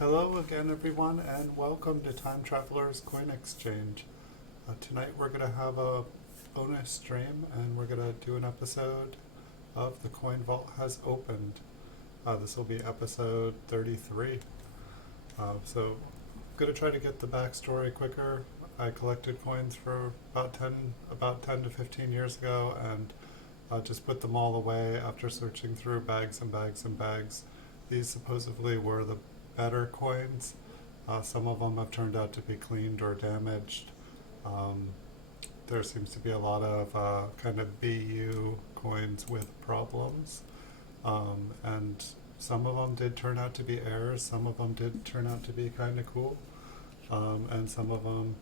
Hello again everyone and welcome to Time Traveler's Coin Exchange. Tonight we're going to have a bonus stream and we're going to do an episode of The Coin Vault Has Opened. This will be episode 33. So I'm going to try to get the backstory quicker. I collected coins for about 10 to 15 years ago and just put them all away after searching through bags and bags and bags. These supposedly were the better coins. Some of them have turned out to be cleaned or damaged. There seems to be a lot of kind of BU coins with problems. And some of them did turn out to be errors, some of them did turn out to be kind of cool, and some of them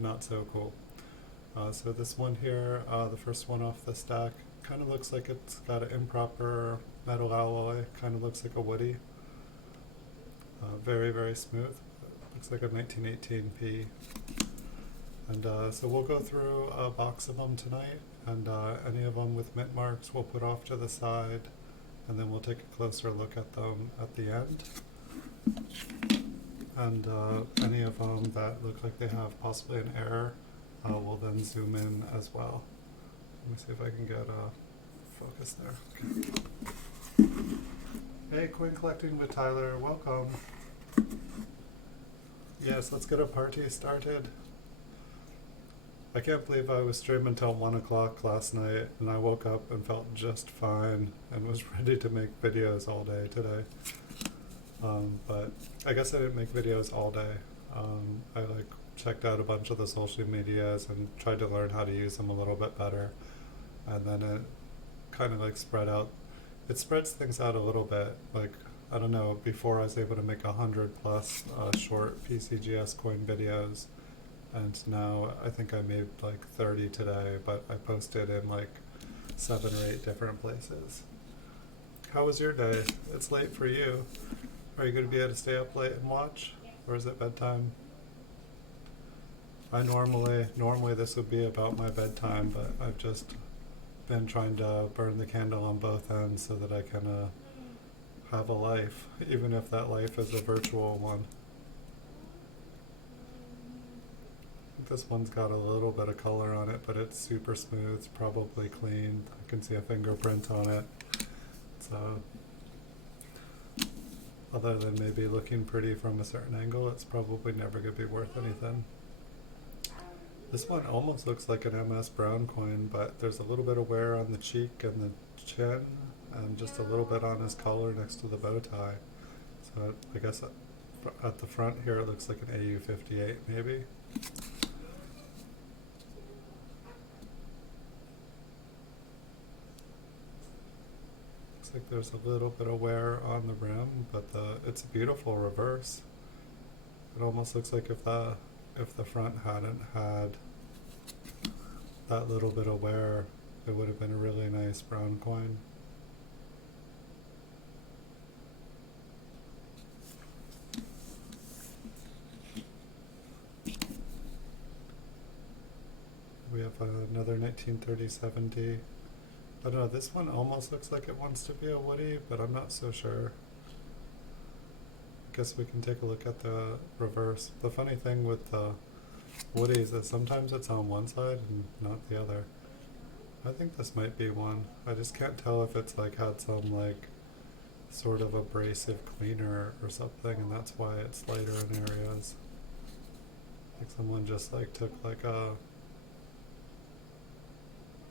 not so cool. So this one here, the first one off the stack, kind of looks like it's got an improper metal alloy, kind of looks like a woody. Very, very smooth. Looks like a 1918P. And so we'll go through a box of them tonight, and any of them with mint marks we'll put off to the side, and then we'll take a closer look at them at the end. And any of them that look like they have possibly an error, we'll then zoom in as well. Let me see if I can get focus there. Okay. Hey, Coin Collecting with Tyler, welcome. Yes, let's get a party started. I can't believe I was streaming until 1 o'clock last night and I woke up and felt just fine and was ready to make videos all day today. But I guess I didn't make videos all day. I checked out a bunch of the social medias and tried to learn how to use them a little bit better. And then it kind of spread out. It spreads things out a little bit. I don't know, before I was able to make 100 plus short PCGS coin videos. And now I think I made 30 today, but I posted in 7 or 8 different places. How was your day? It's late for you. Are you going to be able to stay up late and watch? Or is it bedtime? I normally this would be about my bedtime, but I've just been trying to burn the candle on both ends so that I can have a life, even if that life is a virtual one. This one's got a little bit of color on it, but it's super smooth. It's probably clean. I can see a fingerprint on it. So, other than maybe looking pretty from a certain angle, it's probably never going to be worth anything. This one almost looks like an MS Brown coin, but there's a little bit of wear on the cheek and the chin, and just a little bit on his collar next to the bow tie. So I guess at the front here it looks like an AU58 maybe. Like there's a little bit of wear on the rim, but it's a beautiful reverse. It almost looks like if the front hadn't had that little bit of wear, it would have been a really nice brown coin. We have another 1930-70. I don't know, this one almost looks like it wants to be a woody, but I'm not so sure. I guess we can take a look at the reverse. The funny thing with the woody is that sometimes it's on one side and not the other. I think this might be one. I just can't tell if it's had some sort of abrasive cleaner or something, and that's why it's lighter in areas. Someone just took a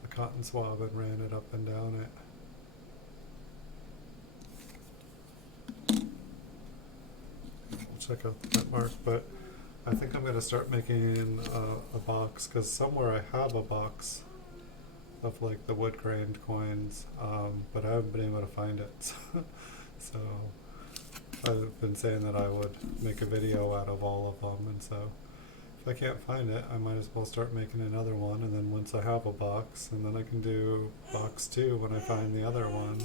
cotton swab and ran it up and down it. We'll check out the mint mark, but I think I'm going to start making a box, because somewhere I have a box of the wood grained coins, but I haven't been able to find it. So I've been saying that I would make a video out of all of them, and so if I can't find it, I might as well start making another one, and then once I have a box, and then I can do box 2 when I find the other one.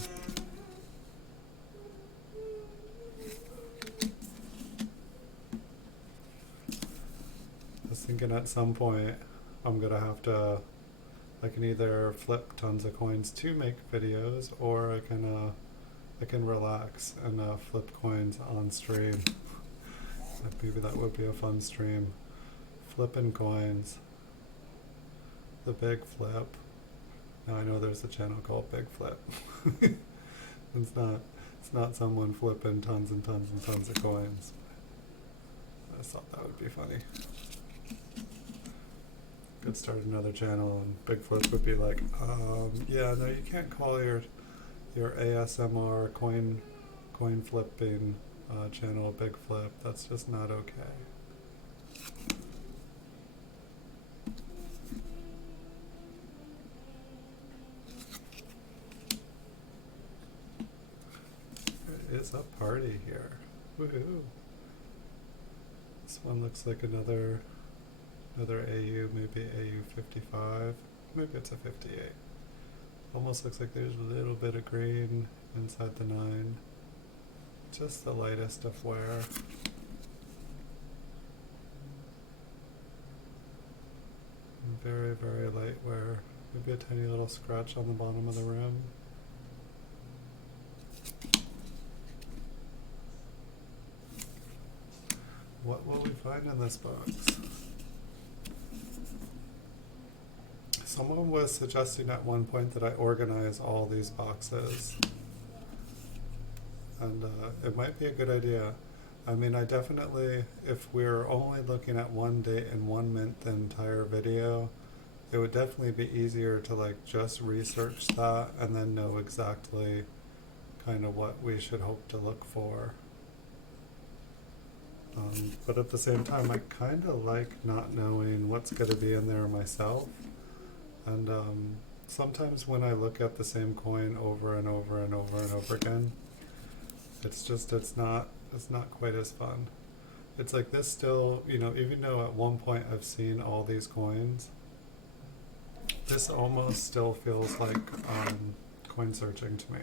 I was thinking at some point I'm gonna have to, I can either flip tons of coins to make videos, or I can I can relax and flip coins on stream. Maybe that would be a fun stream. Flipping coins. The big flip. Now I know there's a channel called Big Flip. It's not someone flipping tons and tons and tons of coins. I just thought that would be funny. Could start another channel and Big Flip would be like, yeah, no, you can't call your ASMR coin flipping channel Big Flip. That's just not okay. There is a party here. Woohoo! This one looks like another AU, maybe AU 55. Maybe it's a 58. Almost looks like there's a little bit of green inside the 9. Just the lightest of wear. Very, very light wear. Maybe a tiny little scratch on the bottom of the rim. What will we find in this box? Someone was suggesting at one point that I organize all these boxes. And it might be a good idea. I mean, I definitely, if we're only looking at one date and one mint the entire video, it would definitely be easier to like just research that and then know exactly kind of what we should hope to look for. But at the same time, I kind of like not knowing what's going to be in there myself. And sometimes when I look at the same coin over and over and over and over again, it's not quite as fun. It's like this still, you know, even though at one point I've seen all these coins, this almost still feels like coin searching to me,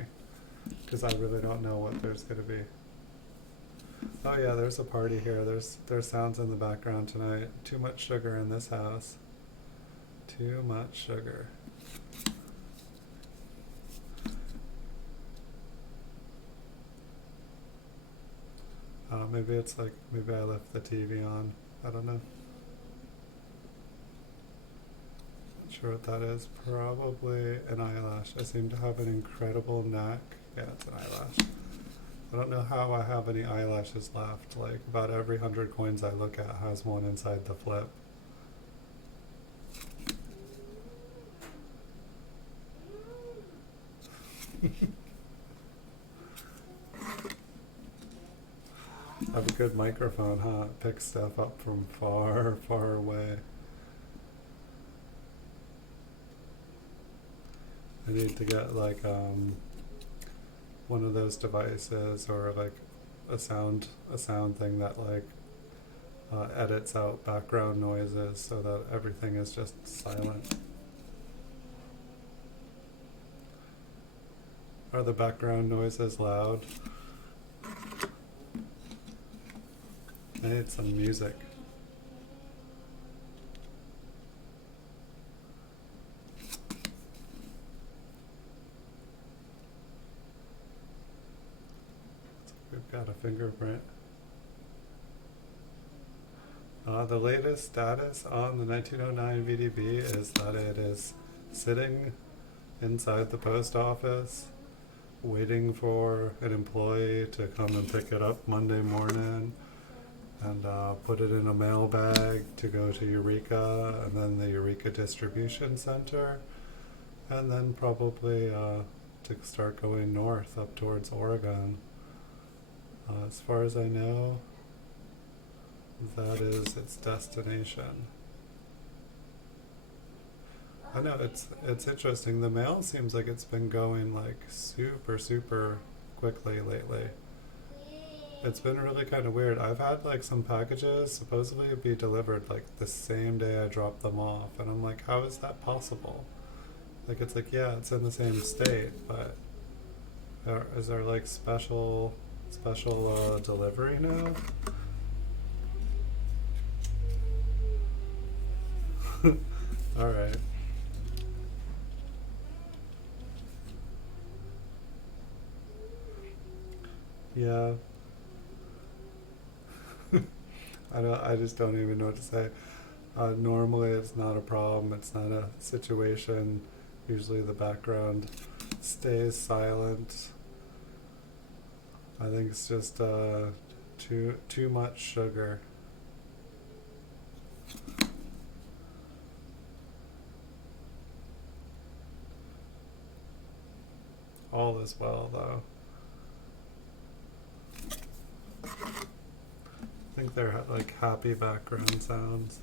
because I really don't know what there's going to be. Oh yeah, there's a party here. There's sounds in the background tonight. Too much sugar in this house. Too much sugar. Maybe it's like, maybe I left the TV on. I don't know. Not sure what that is. Probably an eyelash. I seem to have an incredible neck. Yeah, it's an eyelash. I don't know how I have any eyelashes left. Like, about every 100 coins I look at has one inside the flip. I have a good microphone, huh? It picks stuff up from far, far away. I need to get like one of those devices, or like a sound thing that like edits out background noises so that everything is just silent. Are the background noises loud? I need some music. We've got a fingerprint. The latest status on the 1909 VDB is that it is sitting inside the post office, waiting for an employee to come and pick it up Monday morning and put it in a mail bag to go to Eureka, and then the Eureka Distribution Center, and then probably to start going north up towards Oregon. As far as I know, that is its destination. I know, it's interesting. The mail seems like it's been going like super quickly lately. It's been really kind of weird. I've had like some packages supposedly be delivered like the same day I dropped them off, and I'm like, how is that possible? Like, it's like, yeah, it's in the same state, but is there like special delivery now? All right. Yeah. I just don't even know what to say. Normally it's not a problem, it's not a situation. Usually the background stays silent. I think it's just too much sugar. All is well though. I think they're like happy background sounds.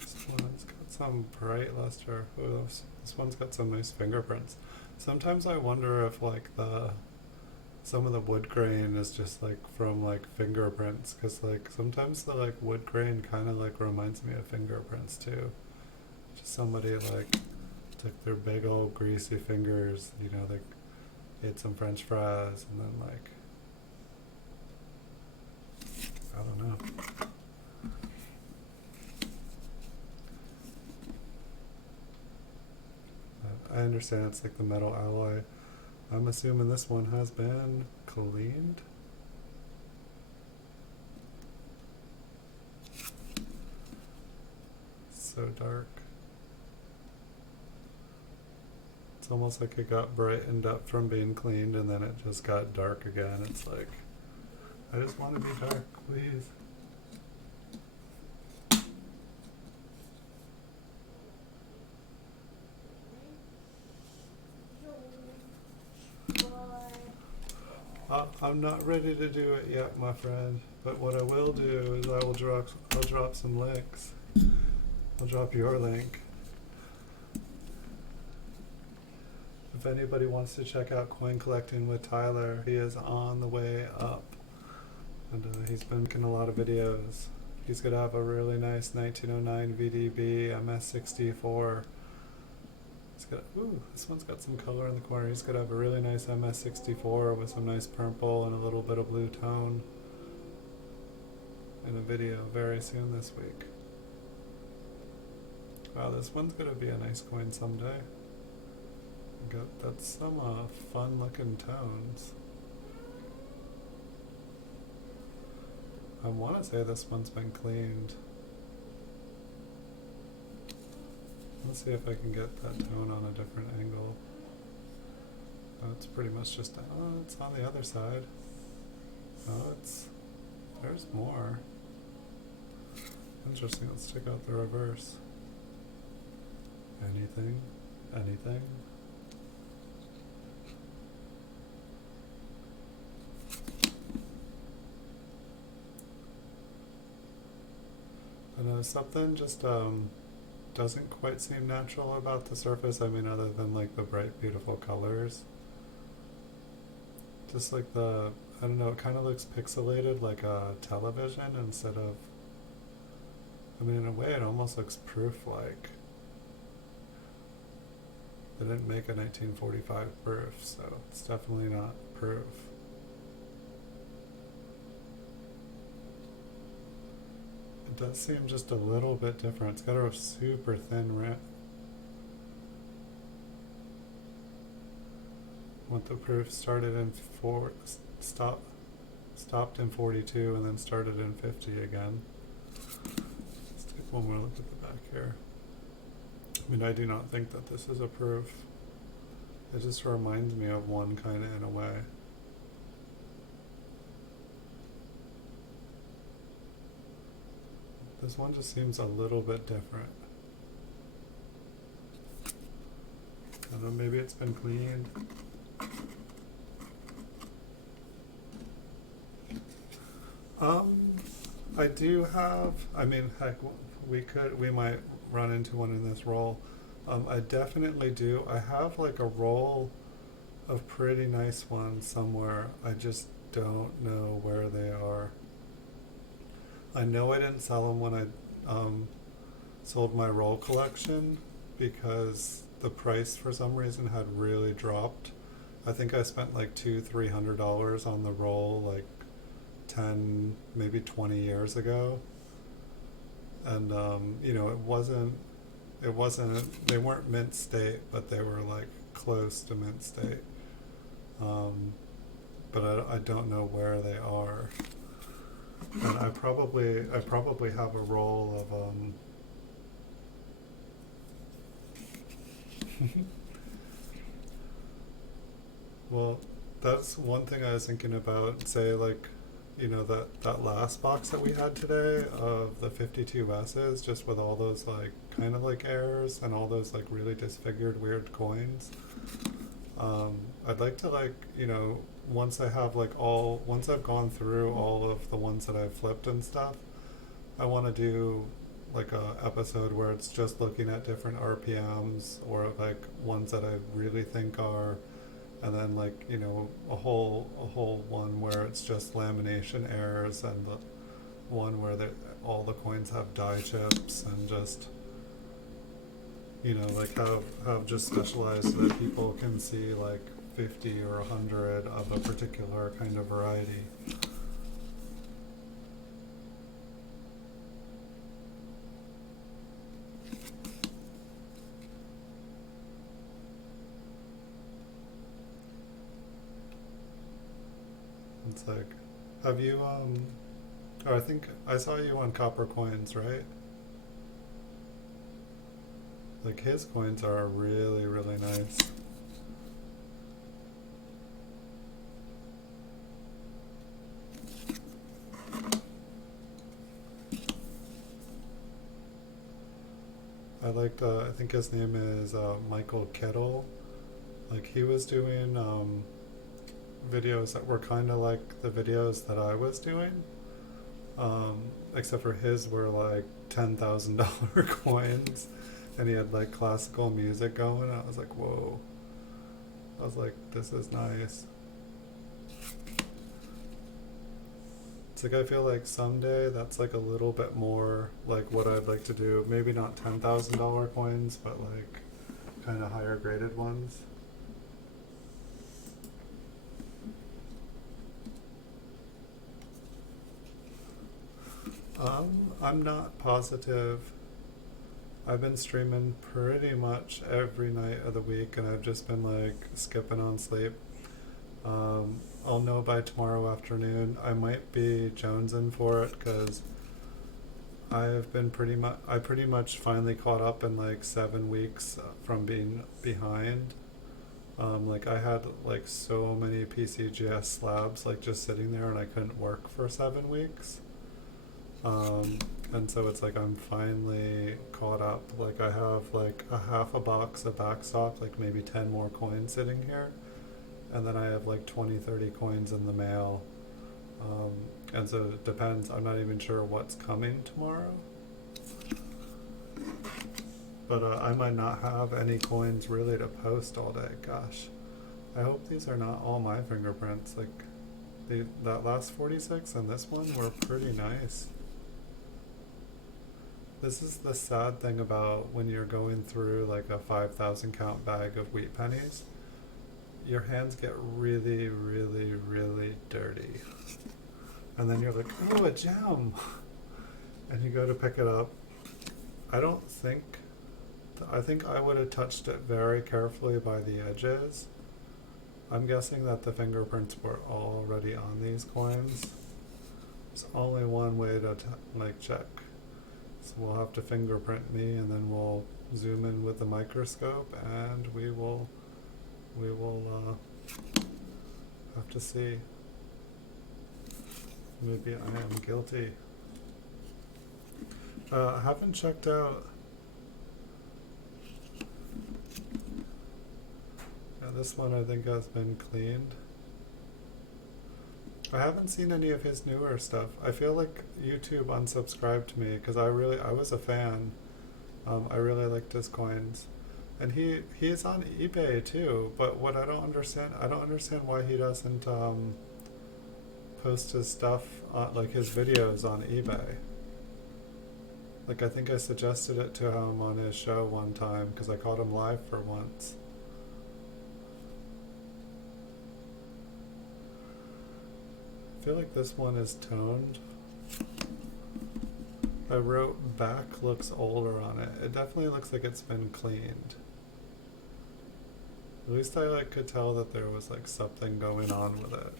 This one's got some bright luster. Ooh, this one's got some nice fingerprints. Sometimes I wonder if like some of the wood grain is just like from like fingerprints, because like sometimes the like wood grain kind of like reminds me of fingerprints too. Just somebody like took their big old greasy fingers, you know, they ate some French fries and then like, I don't know. I understand it's like the metal alloy. I'm assuming this one has been cleaned. So dark. It's almost like it got brightened up from being cleaned and then it just got dark again. It's like, I just want to be dark, please. I'm not ready to do it yet, my friend. But what I will do is I'll drop some links. I'll drop your link. If anybody wants to check out Coin Collecting with Tyler, he is on the way up. And he's been making a lot of videos. He's going to have a really nice 1909 VDB MS64. Ooh, this one's got some color in the corner. He's gonna have a really nice MS64 with some nice purple and a little bit of blue tone in a video very soon this week. Wow, this one's gonna be a nice coin someday. That's some fun looking tones. I want to say this one's been cleaned. Let's see if I can get that tone on a different angle. Oh, it's pretty much just, oh, it's on the other side. Oh, there's more. Interesting, let's check out the reverse. Anything? Anything? I know something just, doesn't quite seem natural about the surface. I mean, other than like the bright, beautiful colors. Just like I don't know, it kind of looks pixelated like a television instead of, I mean, in a way it almost looks proof-like. They didn't make a 1945 proof, so it's definitely not proof. It does seem just a little bit different. It's got a super thin rim. What the proof started in stopped in 42 and then started in 50 again. Let's take one more look at the back here. I mean, I do not think that this is a proof. It just reminds me of one kind of in a way. This one just seems a little bit different. I don't know, maybe it's been cleaned. I do have, I mean, heck, we might run into one in this roll. I definitely do. I have like a roll of pretty nice ones somewhere. I just don't know where they are. I know I didn't sell them when I sold my roll collection because the price for some reason had really dropped I think I spent like $200-300 on the roll like 10, maybe 20 years ago. And you know, they weren't mint state, but they were like close to mint state. But I don't know where they are. And I probably have a roll of well, that's one thing I was thinking about, say like, you know, that last box that we had today of the 52 S's, just with all those like kind of like errors and all those like really disfigured weird coins. I'd like to, like, you know, once I've gone through all of the ones that I've flipped and stuff, I want to do like a episode where it's just looking at different RPMs or like ones that I really think are, and then like, you know, a whole one where it's just lamination errors, and the one where all the coins have die chips, and just, you know, like have just specialized so that people can see like 50 or 100 of a particular kind of variety. It's like, have you or I think I saw you on Copper Coins, right? Like his coins are really, really nice. I think his name is Michael Kettle. Like he was doing videos that were kind of like the videos that I was doing, except for his were like $10,000 coins, and he had like classical music going. I was like, whoa. I was like, this is nice. It's like I feel like someday that's like a little bit more like what I'd like to do. Maybe not $10,000 coins, but like kind of higher graded ones. I'm not positive. I've been streaming pretty much every night of the week, and I've just been like skipping on sleep. I'll know by tomorrow afternoon. I might be jonesing for it because I pretty much finally caught up in like 7 weeks from being behind. Like I had like so many PCGS slabs like just sitting there, and I couldn't work for 7 weeks. And so it's like I'm finally caught up. Like I have like a half a box of backstop, like maybe 10 more coins sitting here. And then I have like 20-30 coins in the mail. And so it depends. I'm not even sure what's coming tomorrow. But I might not have any coins really to post all day. Gosh. I hope these are not all my fingerprints. Like that last 46 and this one were pretty nice. This is the sad thing about when you're going through like a 5,000 count bag of wheat pennies. Your hands get really, really, really dirty. And then you're like, oh, a gem! And you go to pick it up. I think I would have touched it very carefully by the edges. I'm guessing that the fingerprints were already on these coins. There's only one way to check. So we'll have to fingerprint me, and then we'll zoom in with the microscope, and we will have to see. Maybe I am guilty. I haven't checked out. Yeah, this one I think has been cleaned. I haven't seen any of his newer stuff. I feel like YouTube unsubscribed to me because I was a fan. I really liked his coins. And he's on eBay too, but what I don't understand why he doesn't post his stuff, like his videos on eBay. Like I think I suggested it to him on his show one time because I caught him live for once. feel like this one is toned. I wrote back looks older on it. It definitely looks like it's been cleaned. At least I like could tell that there was like something going on with it.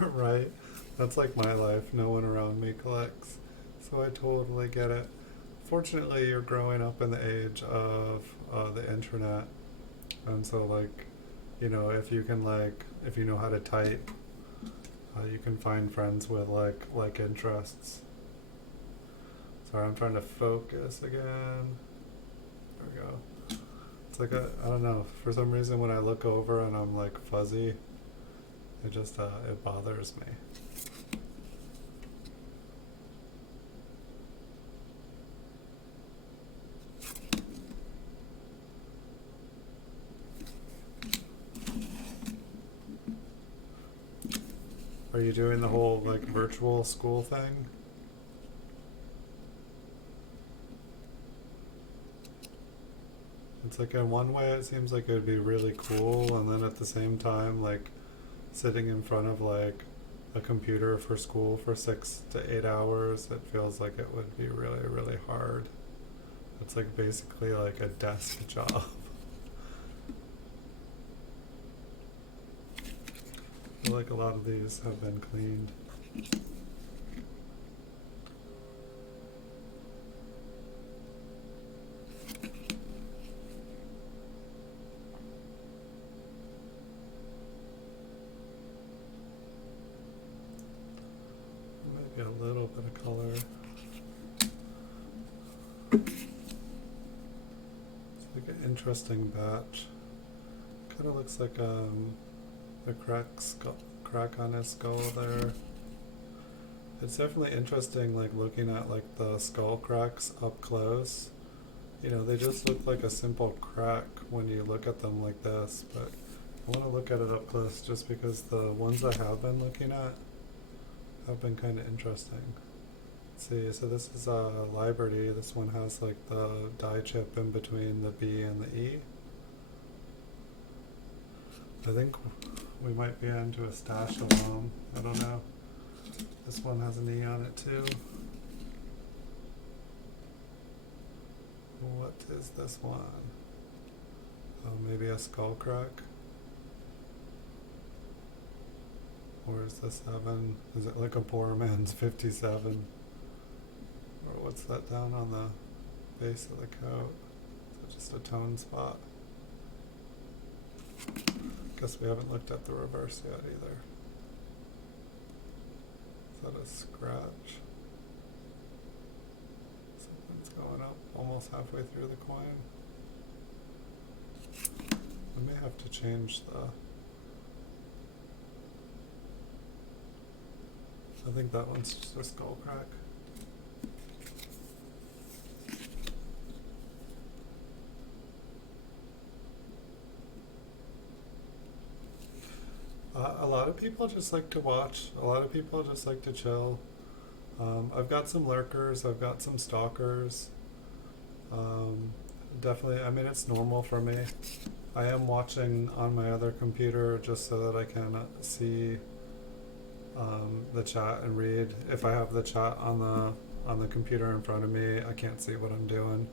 Right? That's like my life. No one around me collects. So I totally get it. Fortunately, you're growing up in the age of the internet. And so like, you know, if you can like, if you know how to type, you can find friends with like interests. Sorry, I'm trying to focus again. There we go. It's like I don't know, for some reason when I look over and I'm like fuzzy, it just, it bothers me. Are you doing the whole like virtual school thing? It's like in one way it seems like it would be really cool, and then at the same time like sitting in front of like a computer for school for 6 to 8 hours, it feels like it would be really, really hard. It's like basically like a desk job. I feel like a lot of these have been cleaned. Maybe a little bit of color. It's like an interesting batch. Kind of looks like a crack on his skull there. It's definitely interesting, like looking at like the skull cracks up close. You know, they just look like a simple crack when you look at them like this, but I want to look at it up close just because the ones I have been looking at have been kind of interesting. Let's see, so this is Liberty. This one has like the die chip in between the B and the E. I think we might be into a stash of them. I don't know. This one has an E on it too. What is this one? Oh, maybe a skull crack? Or is this 7? Is it like a poor man's 57? Or what's that down on the base of the coat? Is it just a tone spot? Guess we haven't looked at the reverse yet either. Is that a scratch? Something's going up almost halfway through the coin. I may have to change the... I think that one's just a skull crack. A lot of people just like to watch. A lot of people just like to chill. I've got some lurkers. I've got some stalkers. Definitely, I mean, it's normal for me. I am watching on my other computer just so that I can see the chat and read. If I have the chat on the computer in front of me, I can't see what I'm doing.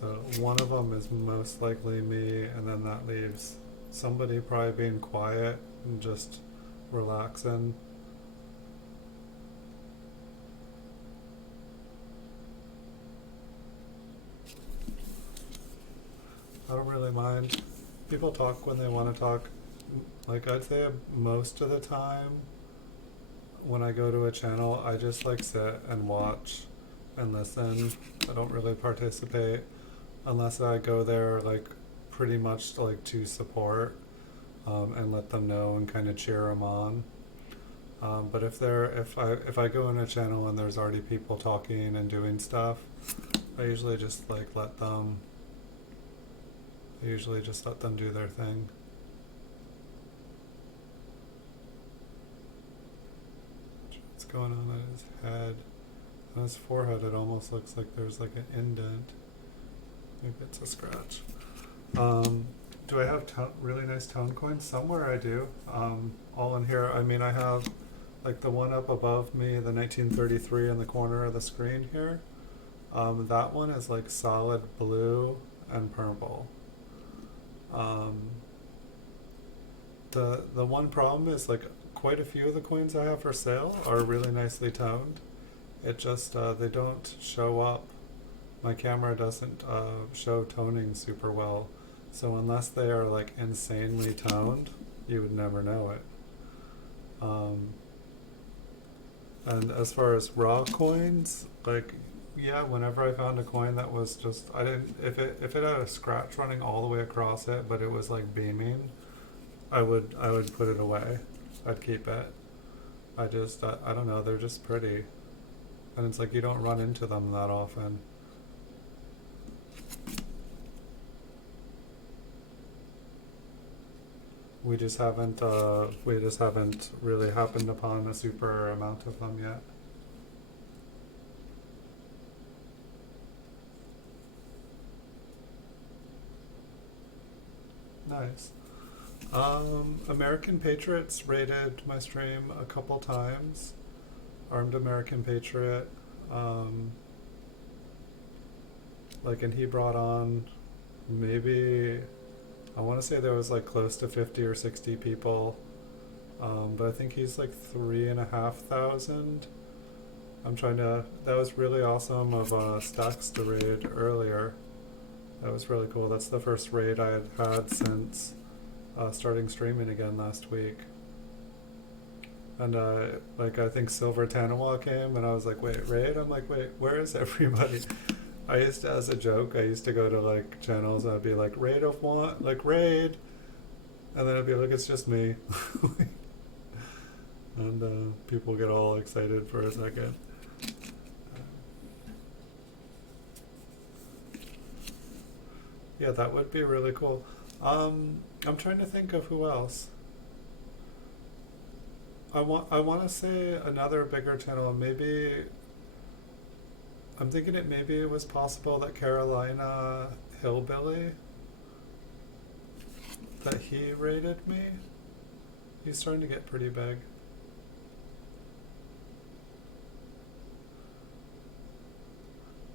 So one of them is most likely me, and then that leaves somebody probably being quiet and just relaxing. I don't really mind. People talk when they want to talk. Like, I'd say most of the time when I go to a channel, I just like sit and watch and listen. I don't really participate unless I go there like pretty much like to support and let them know and kind of cheer them on. But if I go in a channel and there's already people talking and doing stuff, I usually just like let them do their thing. What's going on in his head? On his forehead, it almost looks like there's like an indent. Maybe it's a scratch. Do I have really nice tone coins? Somewhere I do. All in here. I mean, I have like the one up above me, the 1933 in the corner of the screen here. That one is like solid blue and purple. The one problem is like quite a few of the coins I have for sale are really nicely toned. It just they don't show up. My camera doesn't show toning super well, so unless they are like insanely toned, you would never know it. And as far as raw coins, like yeah, whenever I found a coin that was just I didn't if it had a scratch running all the way across it, but it was like beaming, I would put it away. I'd keep it. I don't know, they're just pretty, and it's like you don't run into them that often. We just haven't really happened upon a super amount of them yet. Nice. American Patriots raided my stream a couple times. Armed American Patriot. And he brought on maybe, I want to say there was like close to 50 or 60 people. But I think he's like 3,500. That was really awesome of Stacks to raid earlier. That was really cool. That's the first raid I had since starting streaming again last week. And I think Silver Tanawa came, and I was like, wait, raid? I'm like, wait, where is everybody? As a joke, I used to go to like channels and I'd be like, raid of one, like raid. And then I'd be like, it's just me. And people get all excited for a second. Yeah, that would be really cool. I'm trying to think of who else. I want to say another bigger channel. Maybe I'm thinking maybe it was possible that Carolina Hillbilly, that he raided me. He's starting to get pretty big.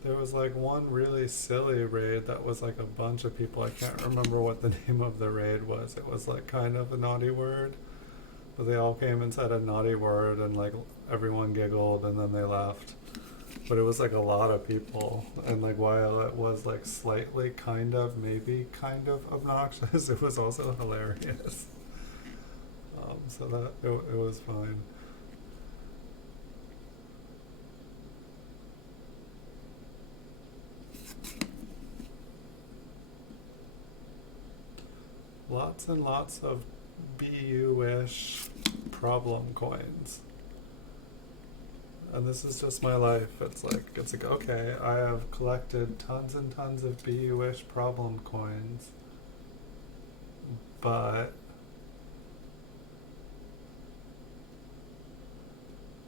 There was like one really silly raid that was like a bunch of people. I can't remember what the name of the raid was. It was like kind of a naughty word, but they all came and said a naughty word, and like everyone giggled and then they left. But it was like a lot of people, and like while it was like slightly maybe kind of obnoxious, it was also hilarious. So that it was fine. Lots and lots of BU-ish problem coins. And this is just my life. It's like, okay, I have collected tons and tons of BU-ish problem coins, but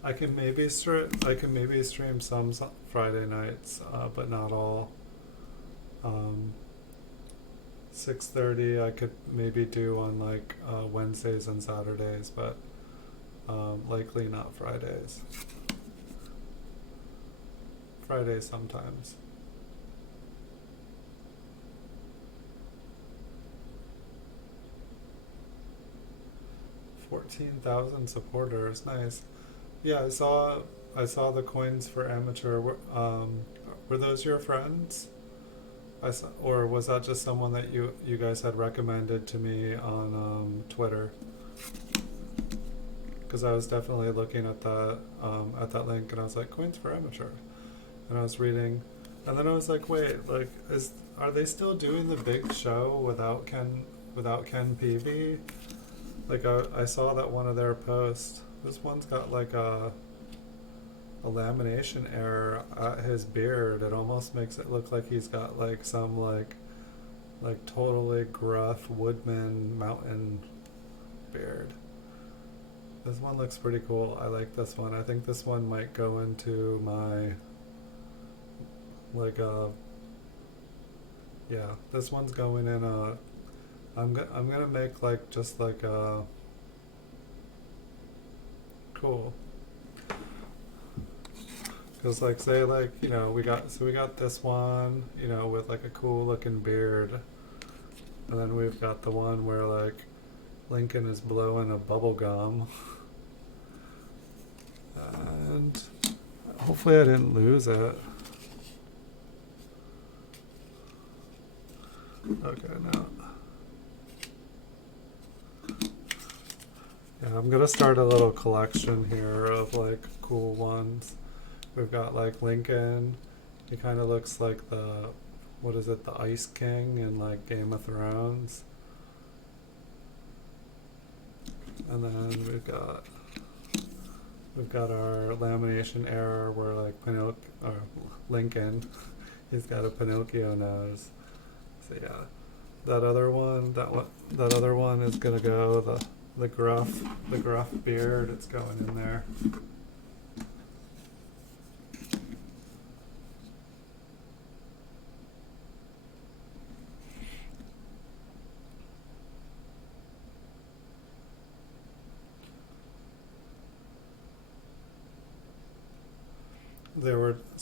I can maybe stream some Friday nights, but not all. 6:30 I could maybe do on like Wednesdays and Saturdays, but likely not Fridays. Fridays sometimes. 14,000 supporters, nice. Yeah, I saw the coins for amateur. Were those your friends? Or was that just someone that you guys had recommended to me on Twitter? Because I was definitely looking at that link, and I was like, coins for amateur, and I was reading, and then I was like, wait, like are they still doing the big show without Ken Peavy? Like I saw that one of their posts. This one's got like a lamination error at his beard. It almost makes it look like he's got like some like totally gruff woodman mountain beard. This one looks pretty cool. I like this one. I think this one might go into my, like, yeah, this one's going in a, I'm gonna make like, just like a, cool. Cause like, say like, you know, we got this one, you know, with like a cool looking beard. And then we've got the one where like Lincoln is blowing a bubble gum. And hopefully I didn't lose it. Okay, no. Yeah, I'm gonna start a little collection here of like cool ones. We've got like Lincoln. He kind of looks like the, what is it, the Ice King in like Game of Thrones. And then we've got our lamination error where like Lincoln, he's got a Pinocchio nose. So yeah, that other one is gonna go the gruff beard. It's going in there.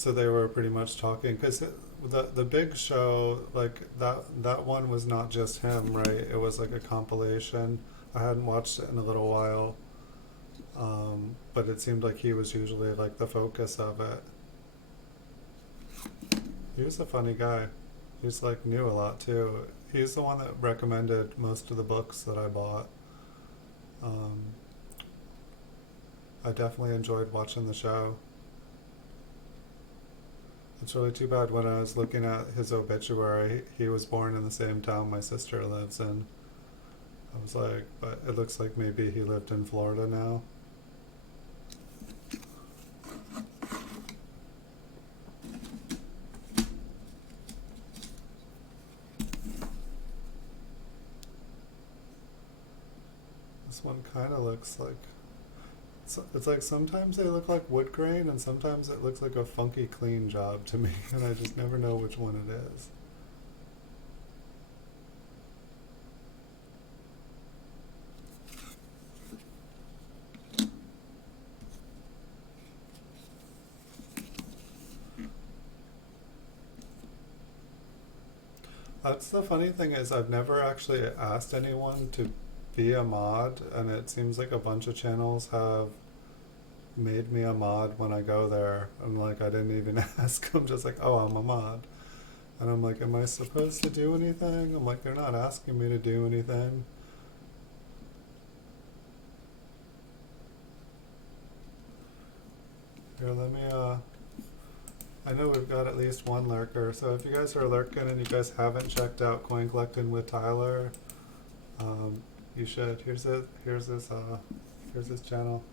They were pretty much talking because the big show, like that one was not just him, right? It was like a compilation. I hadn't watched it in a little while, but it seemed like he was usually like the focus of it. He was a funny guy. He's like knew a lot too. He's the one that recommended most of the books that I bought. Um, I definitely enjoyed watching the show. It's really too bad when I was looking at his obituary, he was born in the same town my sister lives in. I was like, but it looks like maybe he lived in Florida now. This one kind of looks like, it's like sometimes they look like wood grain and sometimes it looks like a funky clean job to me and I just never know which one it is. That's the funny thing is I've never actually asked anyone to be a mod, and it seems like a bunch of channels have made me a mod when I go there. I'm like, I didn't even ask. I'm just like, oh, I'm a mod. And I'm like, am I supposed to do anything? I'm like, they're not asking me to do anything. Here, let me, I know we've got at least one lurker, so if you guys are lurking and you guys haven't checked out Coin Collecting with Tyler, you should. Here's his channel.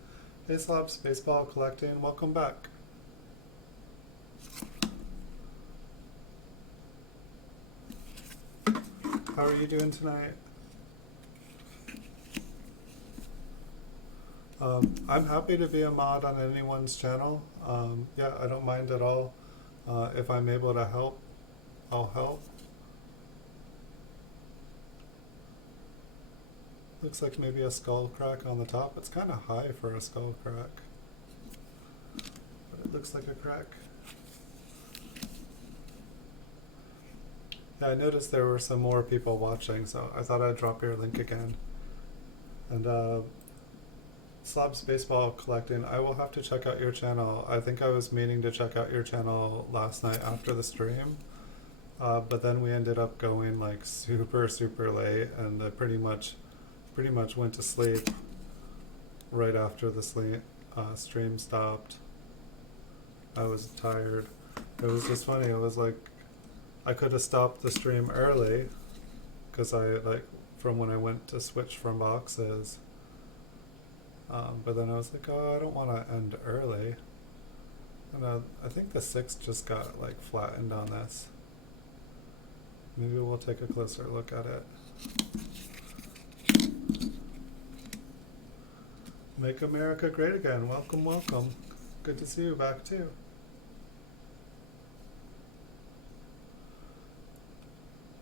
Hey Slobs, Baseball Collecting, welcome back. How are you doing tonight? I'm happy to be a mod on anyone's channel. Yeah, I don't mind at all. If I'm able to help, I'll help. Looks like maybe a skull crack on the top. It's kind of high for a skull crack, but it looks like a crack. Yeah, I noticed there were some more people watching, so I thought I'd drop your link again. And Slobs Baseball Collecting, I will have to check out your channel. I think I was meaning to check out your channel last night after the stream, but then we ended up going like super late, and I pretty much went to sleep right after the stream stopped. I was tired. It was just funny. It was like I could have stopped the stream early because I like from when I went to switch from boxes. But then I was like, oh, I don't want to end early. And I think the 6 just got like flattened on this. Maybe we'll take a closer look at it. Make America great again. Welcome, welcome. Good to see you back too.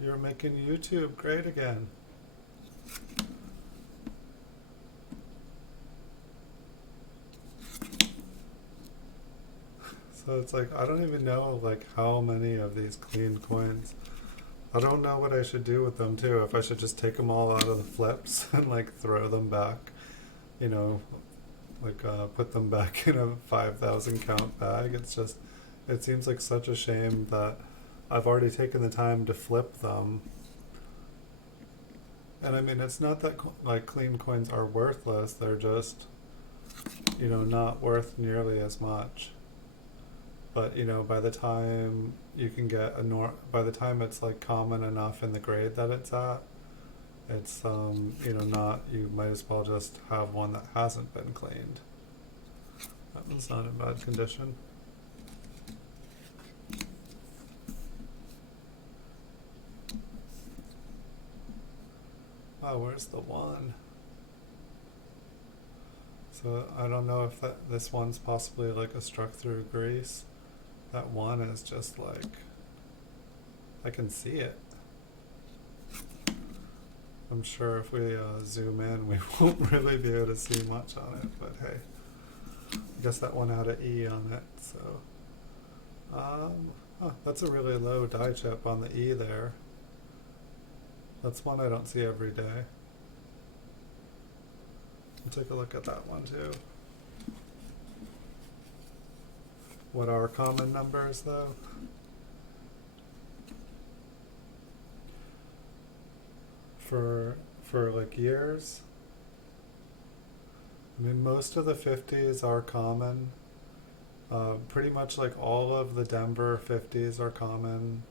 You're making YouTube great again. So it's like, I don't even know like how many of these clean coins. I don't know what I should do with them too. If I should just take them all out of the flips and like throw them back, you know, like put them back in a 5,000 count bag. It's just, it seems like such a shame that I've already taken the time to flip them. And I mean, it's not that like clean coins are worthless. They're just, you know, not worth nearly as much. But you know, by the time you can get by the time it's like common enough in the grade that it's at, it's you know, not, you might as well just have one that hasn't been cleaned. That one's not in bad condition. Oh, where's the one? So I don't know if this one's possibly like a struck through grease. That one is just like, I can see it. I'm sure if we zoom in, we won't really be able to see much on it, but hey, I guess that one had an E on it, so. That's a really low die chip on the E there. That's one I don't see every day. I'll take a look at that one too. What are common numbers though? For like years? I mean, most of the 50s are common. Pretty much like all of the Denver 50s are common.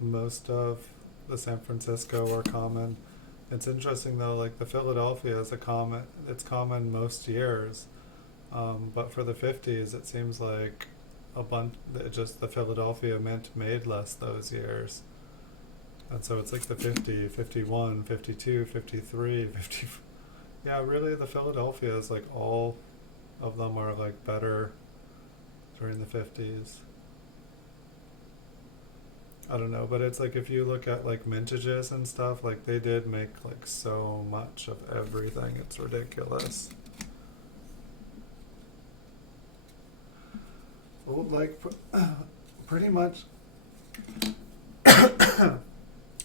Most of the San Francisco are common. It's interesting though, like the Philadelphia is it's common most years. But for the 50s, it seems like a bunch, just the Philadelphia Mint made less those years. And so it's like the 50, 51, 52, 53, 50. Yeah, really the Philadelphia is like all of them are like better during the 50s. I don't know, but it's like if you look at like mintages and stuff, like they did make like so much of everything. It's ridiculous. Well, like pretty much,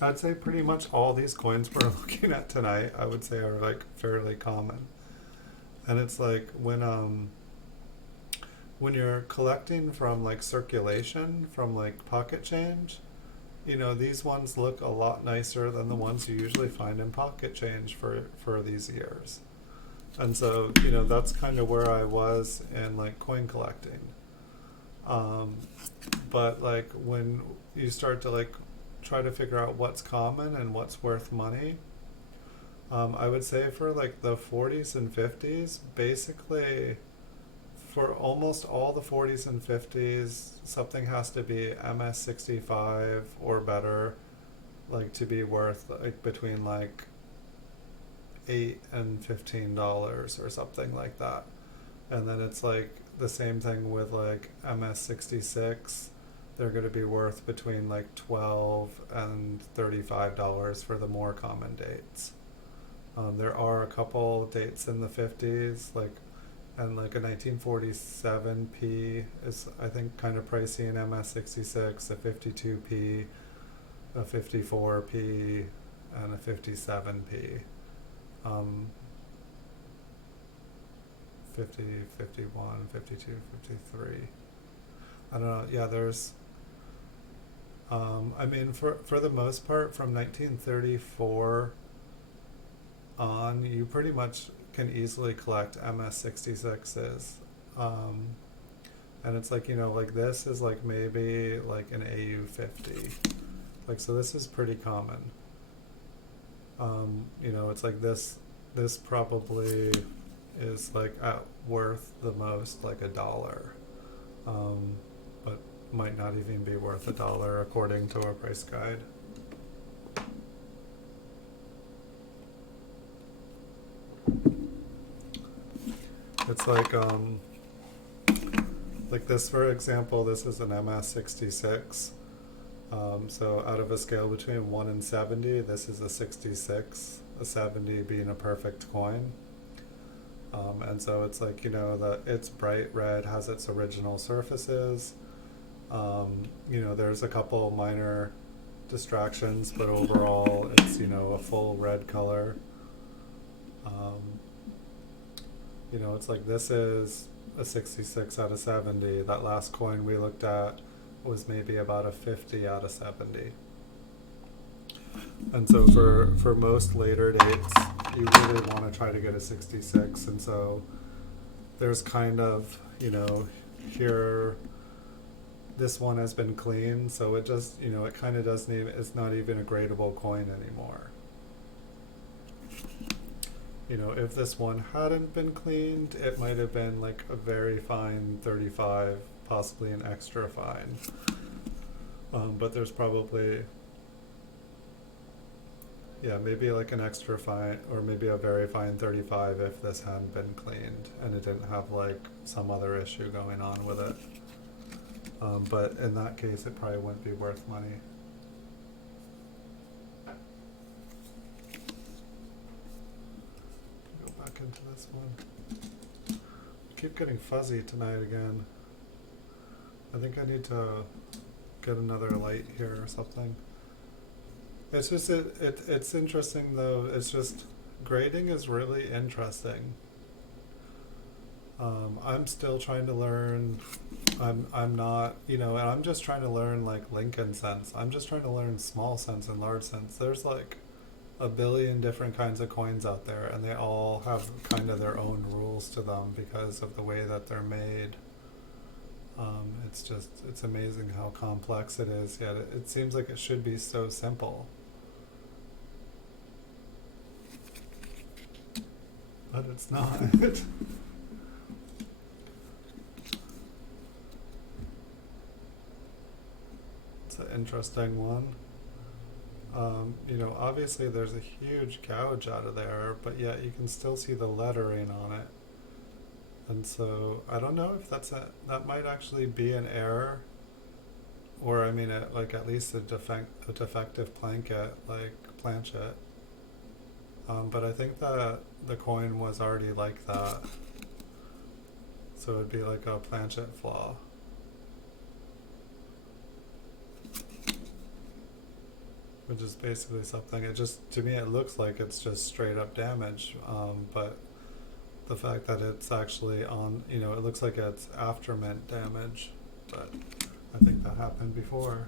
I'd say pretty much all these coins we're looking at tonight, I would say are like fairly common. And it's like when you're collecting from like circulation, from like pocket change, you know, these ones look a lot nicer than the ones you usually find in pocket change for these years. And so, you know, that's kind of where I was in like coin collecting. But like when you start to like try to figure out what's common and what's worth money, I would say for like the 40s and 50s, basically for almost all the 40s and 50s, something has to be MS65 or better, like to be worth like between like $8 and $15 or something like that. And then it's like the same thing with like MS66. They're going to be worth between like $12 and $35 for the more common dates. There are a couple dates in the 50s, like, and like a 1947P is I think kind of pricey in MS66, a 52P, a 54P, and a 57P. 50, 51, 52, 53. I don't know. Yeah, there's, I mean, for the most part, from 1934 on, you pretty much can easily collect MS66s. And it's like, you know, like this is like maybe like an AU50. Like, so this is pretty common. You know, it's like this probably is like worth the most like $1, but might not even be worth $1 according to our price guide. It's like this, for example, this is an MS66. So out of a scale between 1 and 70, this is a 66, a 70 being a perfect coin. And so it's like, that it's bright red, has its original surfaces. There's a couple minor distractions, but overall it's, a full red color. It's like this is a 66 out of 70. That last coin we looked at was maybe about a 50 out of 70. And so for most later dates, you really want to try to get a 66. And so there's kind of, here, this one has been cleaned, so it just, it kind of doesn't even, it's not even a gradable coin anymore. If this one hadn't been cleaned, it might have been like a very fine 35, possibly an extra fine. But there's probably, maybe like an extra fine, or maybe a very fine 35 if this hadn't been cleaned and it didn't have like some other issue going on with it. But in that case, it probably wouldn't be worth money. Go back into this one. I keep getting fuzzy tonight again. I think I need to get another light here or something. It's just, it's interesting though. It's just, grading is really interesting. I'm still trying to learn. I'm not, and I'm just trying to learn like Lincoln cents. I'm just trying to learn small cents and large cents. There's like a billion different kinds of coins out there, and they all have kind of their own rules to them because of the way that they're made. It's amazing how complex it is, yet it seems like it should be so simple. But it's not. It's an interesting one. Obviously there's a huge gouge out of there, but yet you can still see the lettering on it. And so I don't know if that might actually be an error, or I mean, at least a defective planchet. But I think that the coin was already like that, so it'd be like a planchet flaw. Which is basically something, to me it looks like it's just straight up damage, but the fact that it's actually on, it looks like it's after mint damage, but I think that happened before.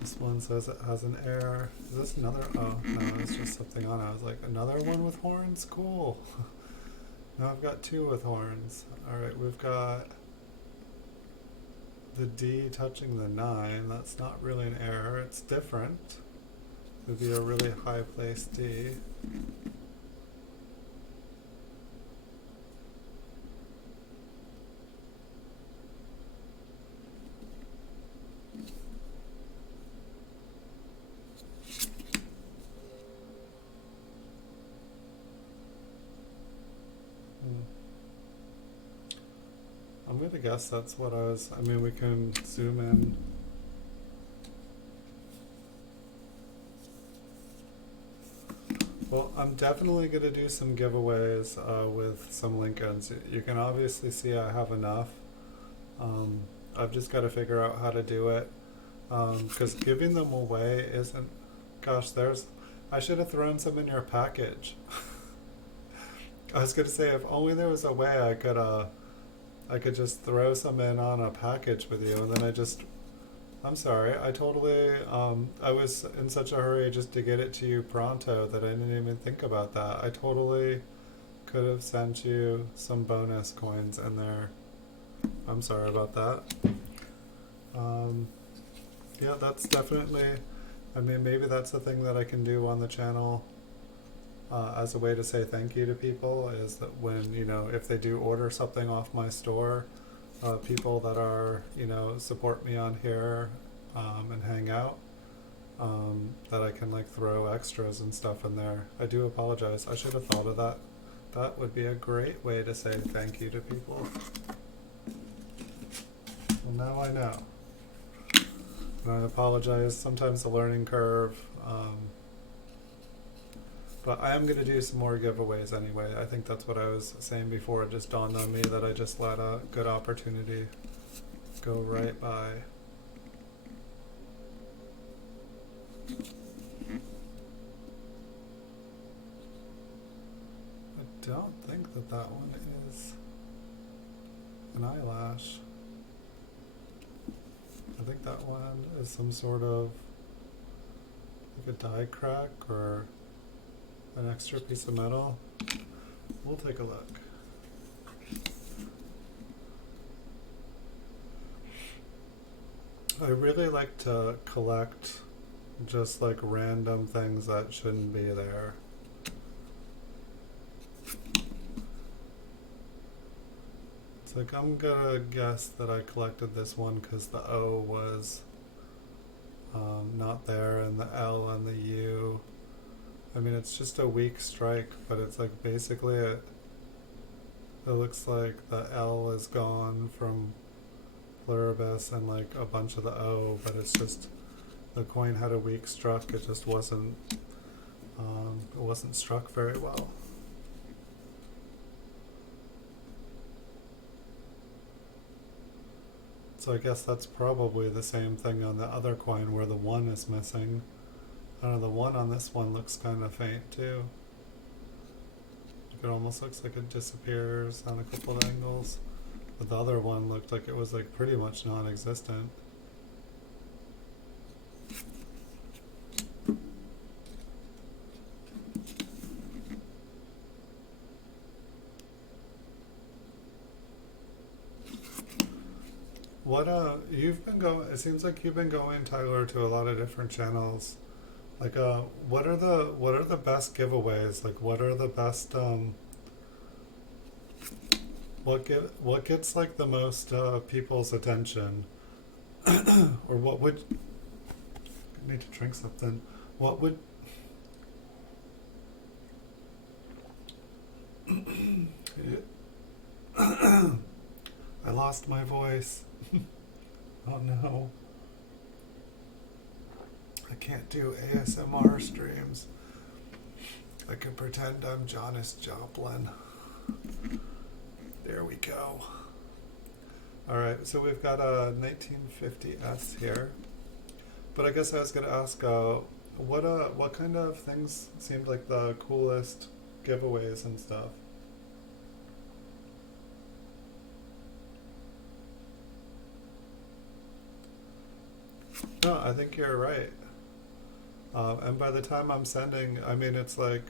This one says it has an error. Is this another? Oh, no, it's just something on it. I was like, another one with horns? Cool. Now I've got two with horns. Alright, we've got the D touching the 9. That's not really an error. It's different. It would be a really high place D. I'm going to guess that's what I mean, we can zoom in. Well, I'm definitely going to do some giveaways with some Lincolns. You can obviously see I have enough. I've just got to figure out how to do it. Because giving them away isn't... Gosh, I should have thrown some in your package. I was going to say, if only there was a way I could just throw some in on a package with you, and then I'm sorry, I was in such a hurry just to get it to you pronto that I didn't even think about that. I totally could have sent you some bonus coins in there. I'm sorry about that. Yeah, that's definitely, maybe that's the thing that I can do on the channel as a way to say thank you to people, is that when, if they do order something off my store, people that are, support me on here and hang out, that I can like throw extras and stuff in there. I do apologize. I should have thought of that. That would be a great way to say thank you to people. Well, now I know. And I apologize. Sometimes the learning curve. But I am going to do some more giveaways anyway. I think that's what I was saying before. It just dawned on me that I just let a good opportunity go right by. I don't think that that one is an eyelash. I think that one is some sort of like a die crack or an extra piece of metal. We'll take a look. I really like to collect just like random things that shouldn't be there. It's like I'm gonna guess that I collected this one because the O was not there and the L and the U. I mean, it's just a weak strike, but it's like basically it looks like the L is gone from pluribus and like a bunch of the O, but it's just the coin had a weak struck. It just wasn't struck very well. So I guess that's probably the same thing on the other coin where the 1 is missing. I don't know, the 1 on this one looks kind of faint too. It almost looks like it disappears on a couple of angles. But the other one looked like it was like pretty much non-existent. What you've been going, it seems like you've been going, Tyler, to a lot of different channels. Like what are the best giveaways? Like what are the best what gets like the most people's attention? Or what would I need to drink something. What would I lost my voice. Oh no. I can't do ASMR streams. I can pretend I'm Janis Joplin. There we go. Alright, so we've got a 1950S here. But I guess I was going to ask, what kind of things seemed like the coolest giveaways and stuff? No, I think you're right. And by the time I'm sending, I mean, it's like,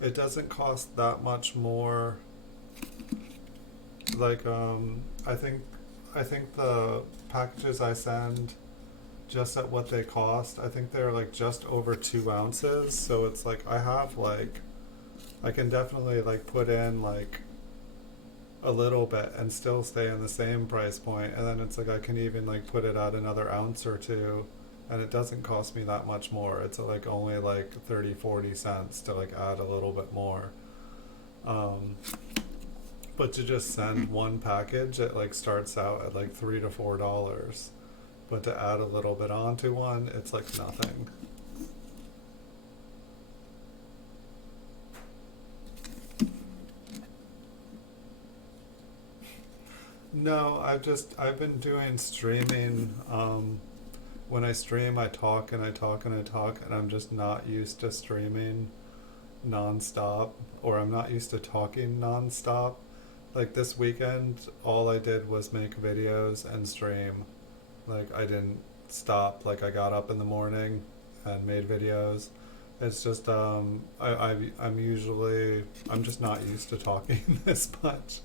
it doesn't cost that much more. Like, I think the packages I send, just at what they cost, I think they're like just over 2 ounces. So it's like, I have like, I can definitely like put in like a little bit and still stay in the same price point. And then it's like, I can even like put it at another ounce or 2. And it doesn't cost me that much more. It's like only like 30-40 cents to like add a little bit more. But to just send one package, it like starts out at like $3 to $4. But to add a little bit onto one, it's like nothing. No, I've been doing streaming. When I stream, I talk and I talk and I talk, and I'm just not used to streaming nonstop, or I'm not used to talking nonstop. Like this weekend, all I did was make videos and stream. Like I didn't stop. Like I got up in the morning and made videos. It's just I'm just not used to talking this much.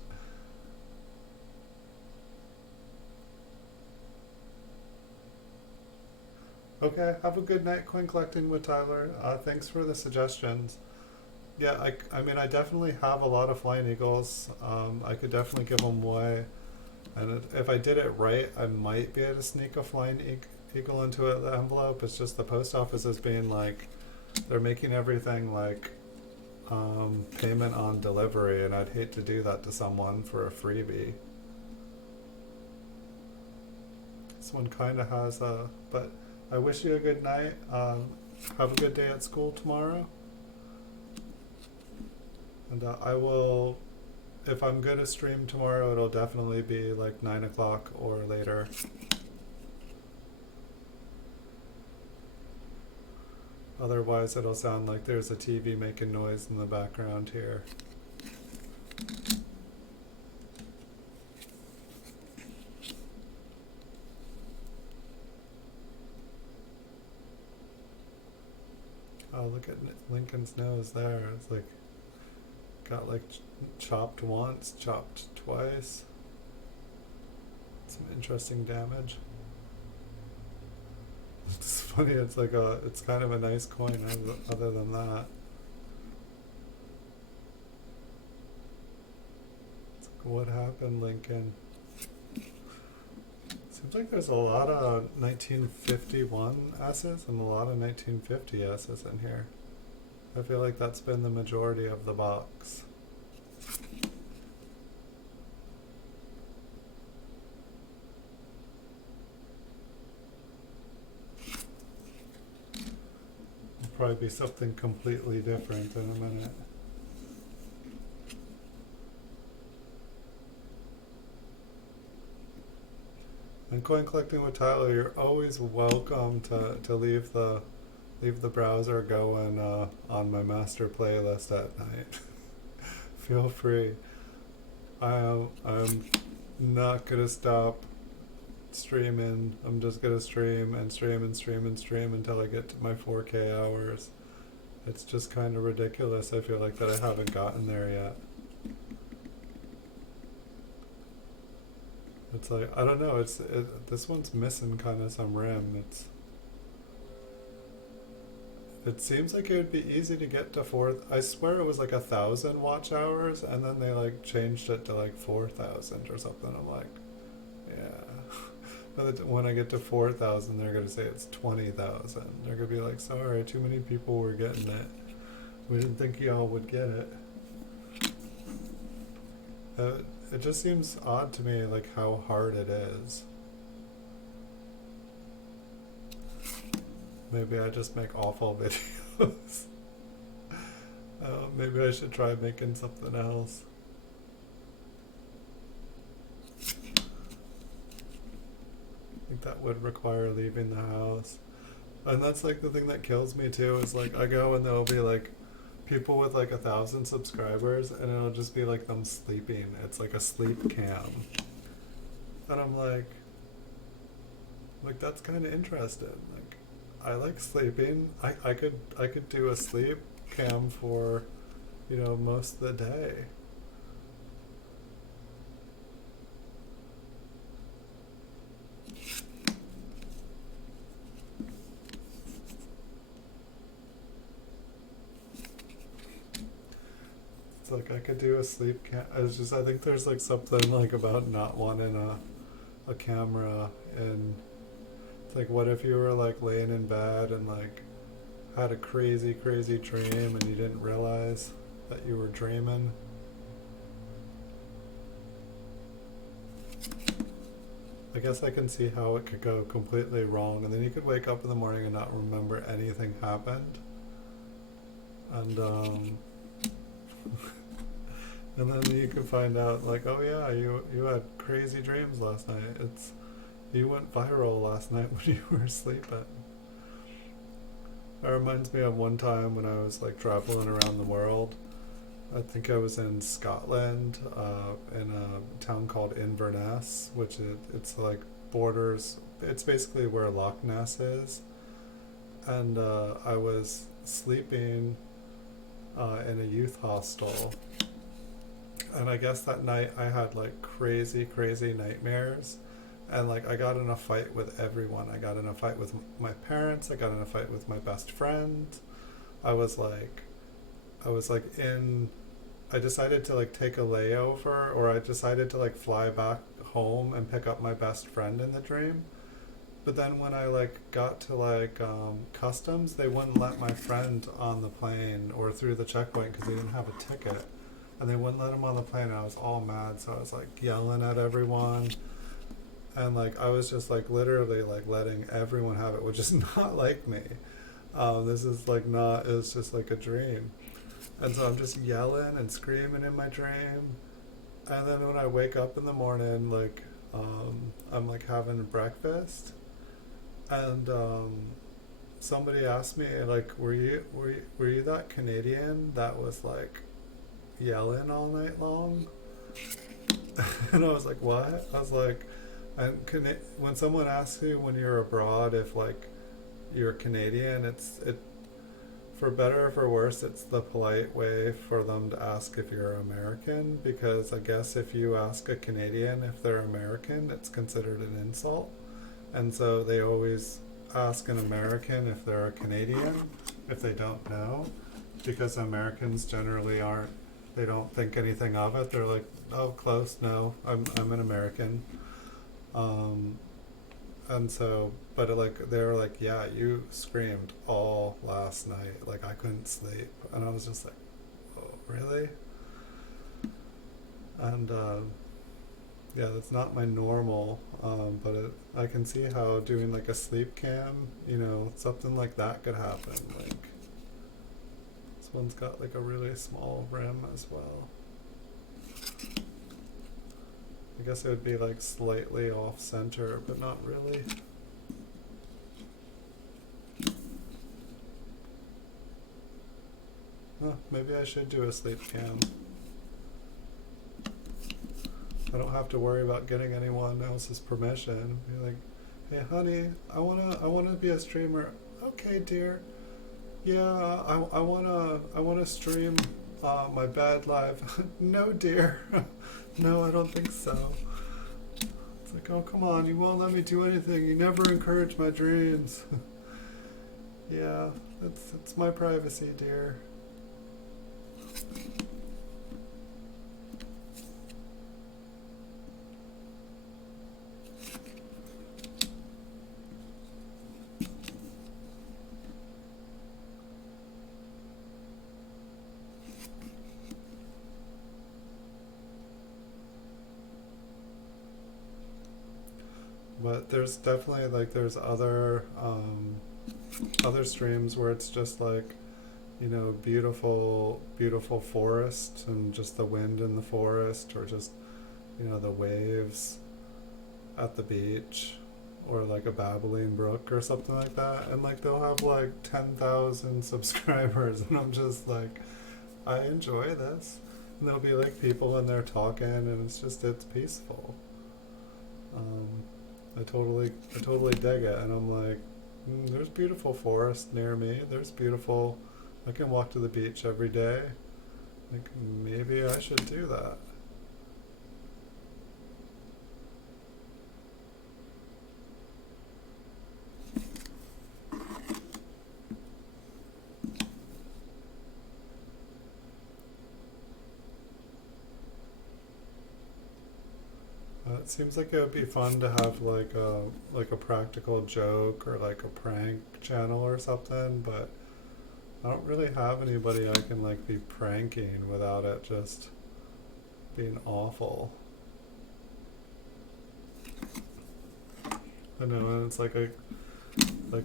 Okay, have a good night coin collecting with Tyler. Thanks for the suggestions. Yeah, I mean, I definitely have a lot of flying eagles. I could definitely give them away. And if I did it right, I might be able to sneak a flying equal into the envelope. It's just the post office is being like, they're making everything like payment on delivery, and I'd hate to do that to someone for a freebie. This one kind of has a, but I wish you a good night. Have a good day at school tomorrow. And I will, if I'm gonna stream tomorrow, it'll definitely be like 9 o'clock or later. Otherwise it'll sound like there's a TV making noise in the background here. Oh, look at Lincoln's nose there. It's like, got like chopped once, chopped twice. Some interesting damage. It's funny, it's like it's kind of a nice coin other than that. It's like, what happened, Lincoln? Seems like there's a lot of 1951 S's and a lot of 1950 S's in here. I feel like that's been the majority of the box. It'll probably be something completely different in a minute. And coin collecting with Tyler, you're always welcome to leave the browser going on my master playlist at night. Feel free. I'm not gonna stop streaming. I'm just gonna stream and stream and stream and stream until I get to my 4K hours. It's just kind of ridiculous. I feel like that I haven't gotten there yet. It's like, I don't know, this one's missing kind of some rim. It seems like it would be easy to get to 4. I swear it was like 1,000 watch hours, and then they like changed it to like 4,000 or something. I'm like, yeah. But when I get to 4,000, they're gonna say it's 20,000. They're gonna be like, sorry, too many people were getting it. We didn't think y'all would get it. It just seems odd to me, like how hard it is. Maybe I just make awful videos. Maybe I should try making something else. I think that would require leaving the house. And that's like the thing that kills me too, is like I go and there'll be like people with like 1,000 subscribers, and it'll just be like them sleeping. It's like a sleep cam. And I'm like that's kind of interesting. Like, I like sleeping. I could do a sleep cam for, you know, most of the day. It's like I could do a sleep cam. I think there's like something like about not wanting a camera, and it's like, what if you were like laying in bed and like had a crazy dream and you didn't realize that you were dreaming? I guess I can see how it could go completely wrong, and then you could wake up in the morning and not remember anything happened. And and then you could find out like, oh yeah, you had crazy dreams last night. You went viral last night when you were sleeping. That reminds me of one time when I was like traveling around the world. I think I was in Scotland, in a town called Inverness, which it's like borders. It's basically where Loch Ness is. And I was sleeping in a youth hostel. And I guess that night I had like crazy nightmares. And like I got in a fight with everyone. I got in a fight with my parents. I got in a fight with my best friend. I decided to like take a layover, or I decided to like fly back home and pick up my best friend in the dream. but then when I like got to like customs, they wouldn't let my friend on the plane or through the checkpoint because he didn't have a ticket, and they wouldn't let him on the plane. And I was all mad, so I was like yelling at everyone, and like I was just like literally like letting everyone have it, which is not like me. This is like not. It's just like a dream, and so I'm just yelling and screaming in my dream, and then when I wake up in the morning, like I'm like having breakfast, and somebody asked me like, were you that Canadian that was like yelling all night long? And I was like, what? I was like, and when someone asks you when you're abroad if like you're Canadian, it for better or for worse, it's the polite way for them to ask if you're American, because I guess if you ask a Canadian if they're American, it's considered an insult. And so they always ask an American if they're a Canadian if they don't know, because Americans generally aren't, they don't think anything of it. They're like, oh, close, no, I'm an American. Um, and so, but like they were like, yeah, you screamed all last night, like I couldn't sleep, and I was just like, oh, really? And yeah, that's not my normal, but I can see how doing like a sleep cam, something like that could happen. Like this one's got like a really small rim as well. I guess it would be like slightly off center, but not really. Huh, maybe I should do a sleep cam. I don't have to worry about getting anyone else's permission. Be like, hey honey, I wanna be a streamer. Okay, dear. Yeah, I wanna stream my bad live. No, dear. No, I don't think so. It's like, oh come on, you won't let me do anything. You never encourage my dreams. Yeah, it's my privacy, dear. But there's definitely like there's other streams where it's just like, beautiful forest and just the wind in the forest, or just the waves at the beach, or like a babbling brook or something like that, and like they'll have like 10,000 subscribers, and I'm just like, I enjoy this, and there'll be like people in there talking, and it's peaceful. um, I totally dig it, and I'm like, there's beautiful forest near me. I can walk to the beach every day. Like maybe I should do that. It seems like it would be fun to have like a practical joke or like a prank channel or something, but I don't really have anybody I can like be pranking without it just being awful. I know, and it's like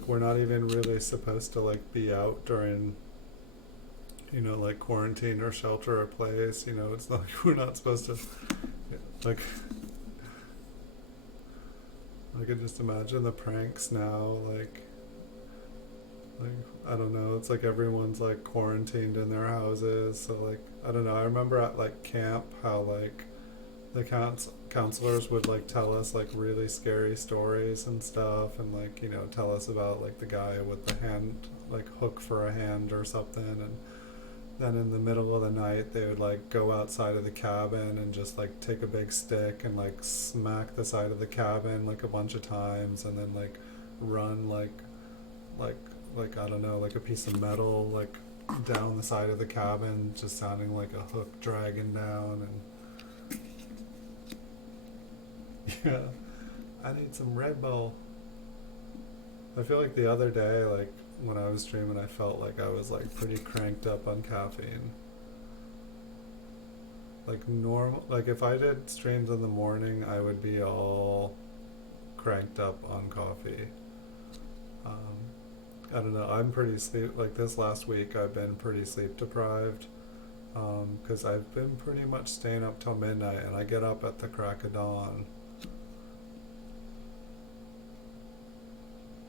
we're not even really supposed to like be out during like quarantine or shelter in place. It's not like we're not supposed to like. I can just imagine the pranks now, like I don't know, it's like everyone's like quarantined in their houses, so like I don't know, I remember at like camp how like the counselors would like tell us like really scary stories and stuff, and like tell us about like the guy with the hand, like hook for a hand or something, and then in the middle of the night they would like go outside of the cabin and just like take a big stick and like smack the side of the cabin like a bunch of times, and then like run like like I don't know, like a piece of metal like down the side of the cabin, just sounding like a hook dragging down. And yeah, I need some Red Bull. I feel like the other day, like when I was streaming, I felt like I was like pretty cranked up on caffeine. Like normal, like if I did streams in the morning, I would be all cranked up on coffee. Um, I don't know. I'm pretty sleep. Like this last week, I've been pretty sleep deprived because I've been pretty much staying up till midnight, and I get up at the crack of dawn.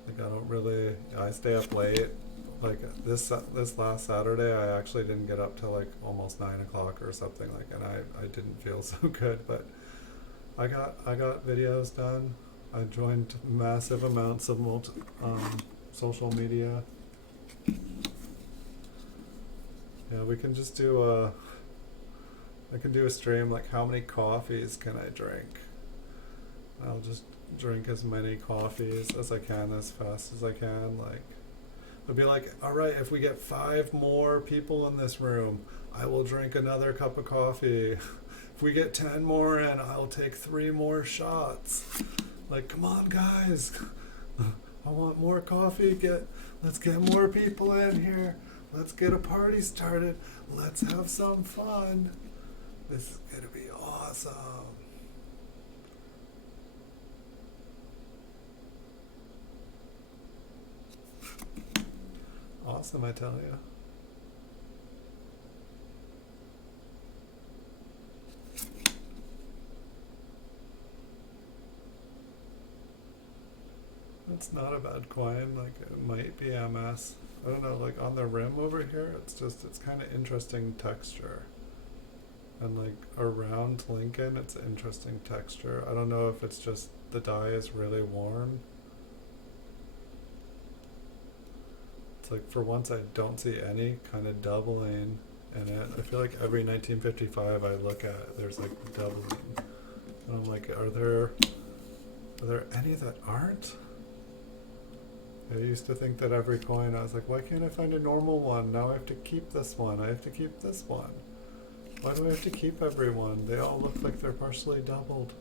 Like I don't really. I stay up late. Like this last Saturday, I actually didn't get up till like almost 9 o'clock or something like, and I didn't feel so good. But I got videos done. I joined massive amounts of social media. Yeah, we can just do I can do a stream like how many coffees can I drink? I'll just drink as many coffees as I can as fast as I can. Like it'll be like, all right, if we get 5 more people in this room, I will drink another cup of coffee. If we get 10 more in, I'll take 3 more shots. Like, come on, guys. I want more coffee. Let's get more people in here. Let's get a party started. Let's have some fun. This is gonna be awesome. Awesome, I tell you. It's not a bad coin. Like it might be MS. I don't know. Like on the rim over here, it's kind of interesting texture. And like around Lincoln, it's interesting texture. I don't know if it's just the die is really warm. It's like for once I don't see any kind of doubling in it. I feel like every 1955 I look at, there's like doubling. And I'm like, are there any that aren't? I used to think that every coin, I was like, why can't I find a normal one? Now I have to keep this one. I have to keep this one. Why do I have to keep every one? They all look like they're partially doubled.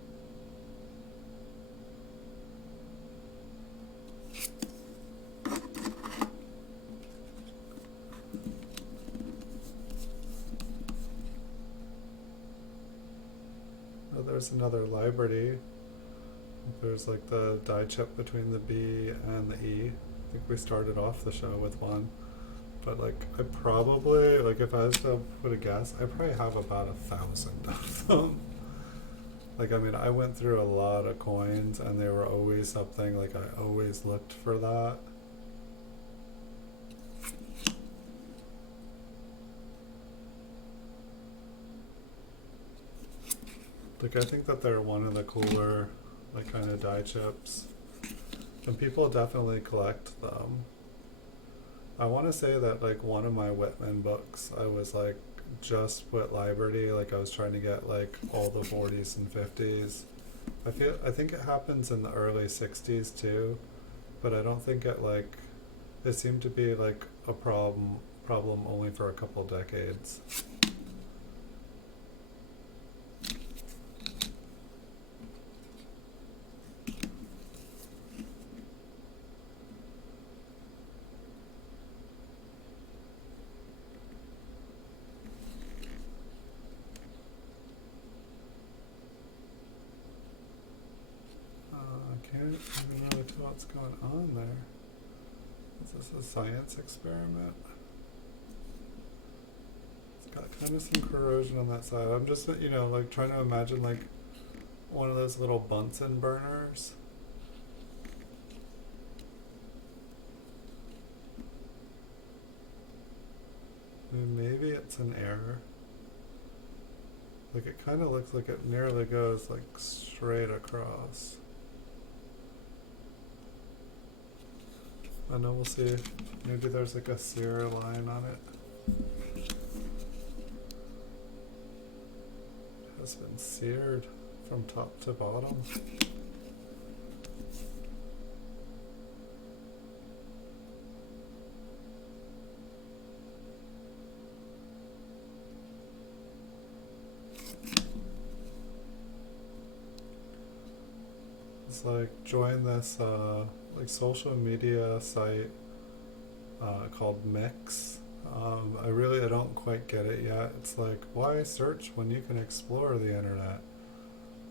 Oh, there's another Liberty. There's like the die chip between the B and the E. I think we started off the show with one. But like I probably, like if I was to put a guess, I probably have about 1,000 of them. Like I mean, I went through a lot of coins and they were always something, like I always looked for that. Like I think that they're one of the cooler like kind of die chips, and people definitely collect them. I want to say that like one of my Whitman books, I was like just with Liberty, like I was trying to get like all the 40s and 50s. I think it happens in the early 60s too, but I don't think it seemed to be like a problem only for a couple decades. I can't even really tell what's going on there. Is this a science experiment? It's got kind of some corrosion on that side. I'm just, like trying to imagine like one of those little Bunsen burners. And maybe it's an error. Like it kind of looks like it nearly goes like straight across. I know, we'll see. Maybe there's like a sear line on it. It has been seared from top to bottom. It's like join this like social media site called Mix. I don't quite get it yet. It's like, why search when you can explore the internet?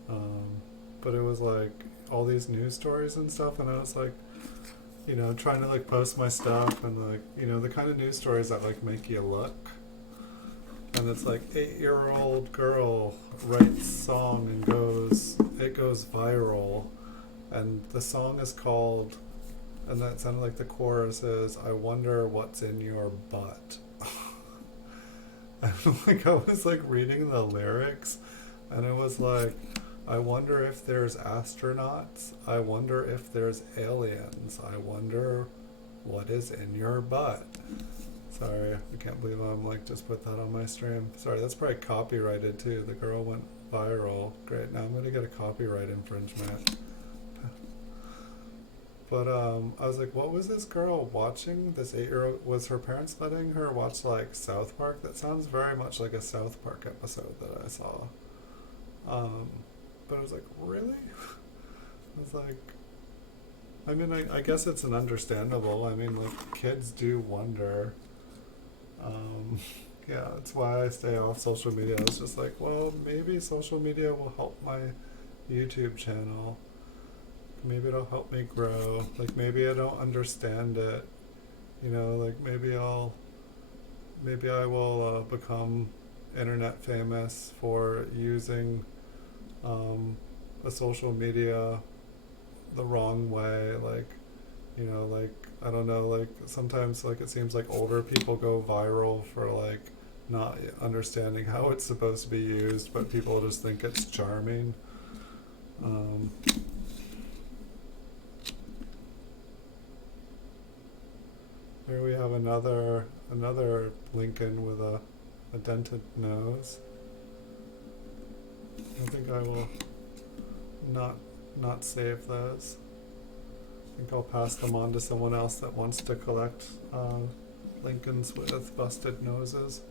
Um, but it was like all these news stories and stuff, and I was like, trying to like post my stuff and like, the kind of news stories that like make you look. And it's like 8-year-old girl writes song and it goes viral, and the song is called, and that sounded like the chorus is, I wonder what's in your butt. And like I was like reading the lyrics, and it was like, I wonder if there's astronauts, I wonder if there's aliens, I wonder what is in your butt. Sorry, I can't believe I'm like just put that on my stream. Sorry, that's probably copyrighted too. The girl went viral. Great, now I'm gonna get a copyright infringement. But I was like, what was this girl watching? This 8-year-old, was her parents letting her watch like South Park? That sounds very much like a South Park episode that I saw. But I was like, really? I was like, I mean, I guess it's an understandable. I mean, like, kids do wonder. Yeah, that's why I stay off social media. I was just like, well, maybe social media will help my YouTube channel. Maybe it'll help me grow. Like, maybe I don't understand it. Like maybe I will become internet famous for using a social media the wrong way. Like, like, I don't know, like sometimes like it seems like older people go viral for like not understanding how it's supposed to be used, but people just think it's charming. Here we have another Lincoln with a dented nose. I think I will not save those. I think I'll pass them on to someone else that wants to collect Lincolns with busted noses.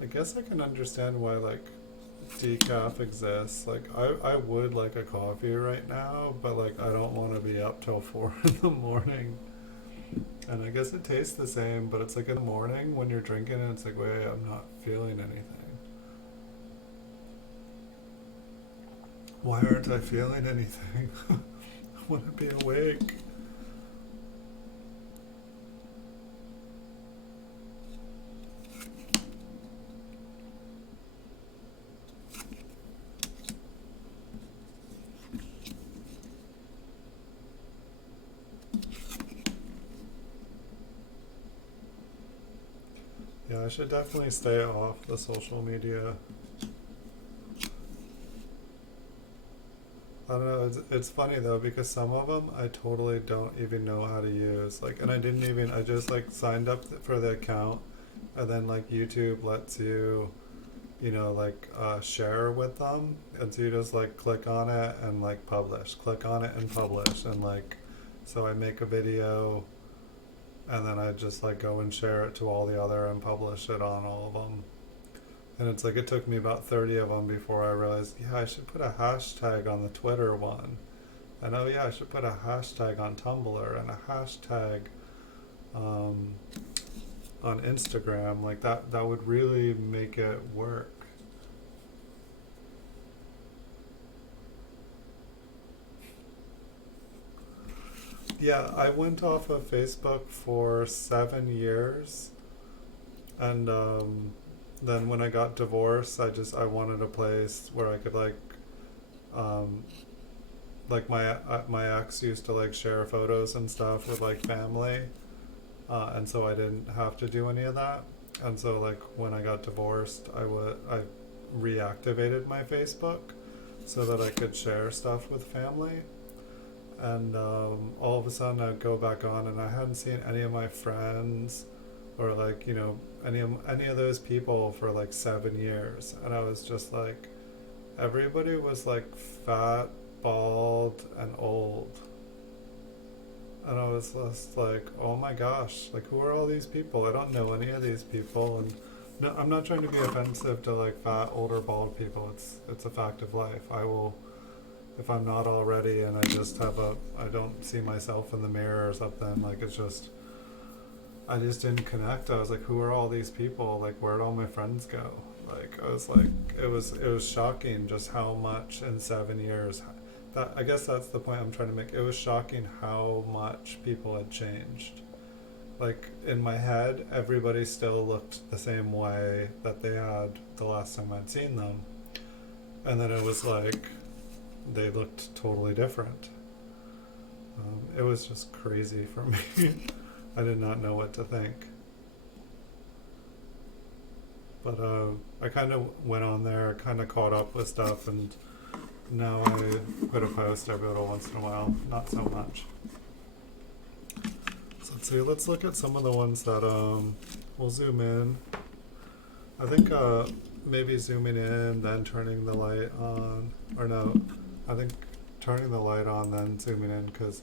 I guess I can understand why like decaf exists. Like I would like a coffee right now, but like I don't want to be up till 4 in the morning. And I guess it tastes the same, but it's like in the morning when you're drinking it, it's like, wait, I'm not feeling anything. Why aren't I feeling anything? I want to be awake. Yeah, I should definitely stay off the social media. I don't know, it's funny though, because some of them I totally don't even know how to use. Like, and I just like signed up for the account, and then like YouTube lets you, like share with them. And so you just like click on it and like publish, click on it and publish. And like, so I make a video, and then I just like go and share it to all the other and publish it on all of them. And it's like it took me about 30 of them before I realized, yeah, I should put a hashtag on the Twitter one. And oh yeah, I should put a hashtag on Tumblr and a hashtag on Instagram. Like that would really make it work. Yeah, I went off of Facebook for 7 years, and then when I got divorced, I wanted a place where I could um, like my ex used to like share photos and stuff with like family, and so I didn't have to do any of that. And so like when I got divorced, I reactivated my Facebook so that I could share stuff with family. And all of a sudden I'd go back on, and I hadn't seen any of my friends or like any of those people for like 7 years. And I was just like, everybody was like fat, bald, and old. And I was just like, oh my gosh, like who are all these people? I don't know any of these people. And no, I'm not trying to be offensive to like fat, older, bald people. It's a fact of life. I will, if I'm not already and I don't see myself in the mirror or something, like it's just, I just didn't connect. I was like, who are all these people? Like, where'd all my friends go? Like, I was like, it was shocking just how much in 7 years. That, I guess that's the point I'm trying to make. It was shocking how much people had changed. Like, in my head, everybody still looked the same way that they had the last time I'd seen them. And then it was like, they looked totally different. It was just crazy for me. I did not know what to think. But I kind of went on there, kind of caught up with stuff, and now I put a post every little once in a while, not so much. So let's see, let's look at some of the ones that we'll zoom in. I think maybe zooming in, then turning the light on, or no, I think turning the light on, then zooming in, because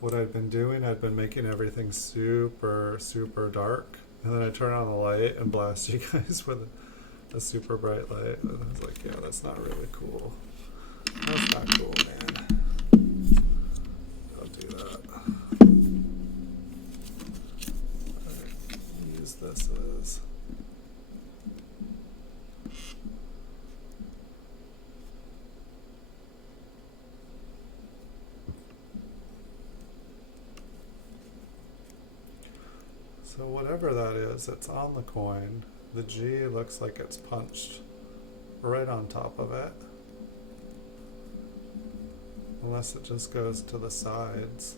what I'd been doing, I'd been making everything super, super dark, and then I turn on the light and blast you guys with a super bright light, and I was like, yeah, that's not really cool. That's not cool, man. Don't do that. Alright, use this as... So whatever that is, it's on the coin. The G looks like it's punched right on top of it. Unless it just goes to the sides.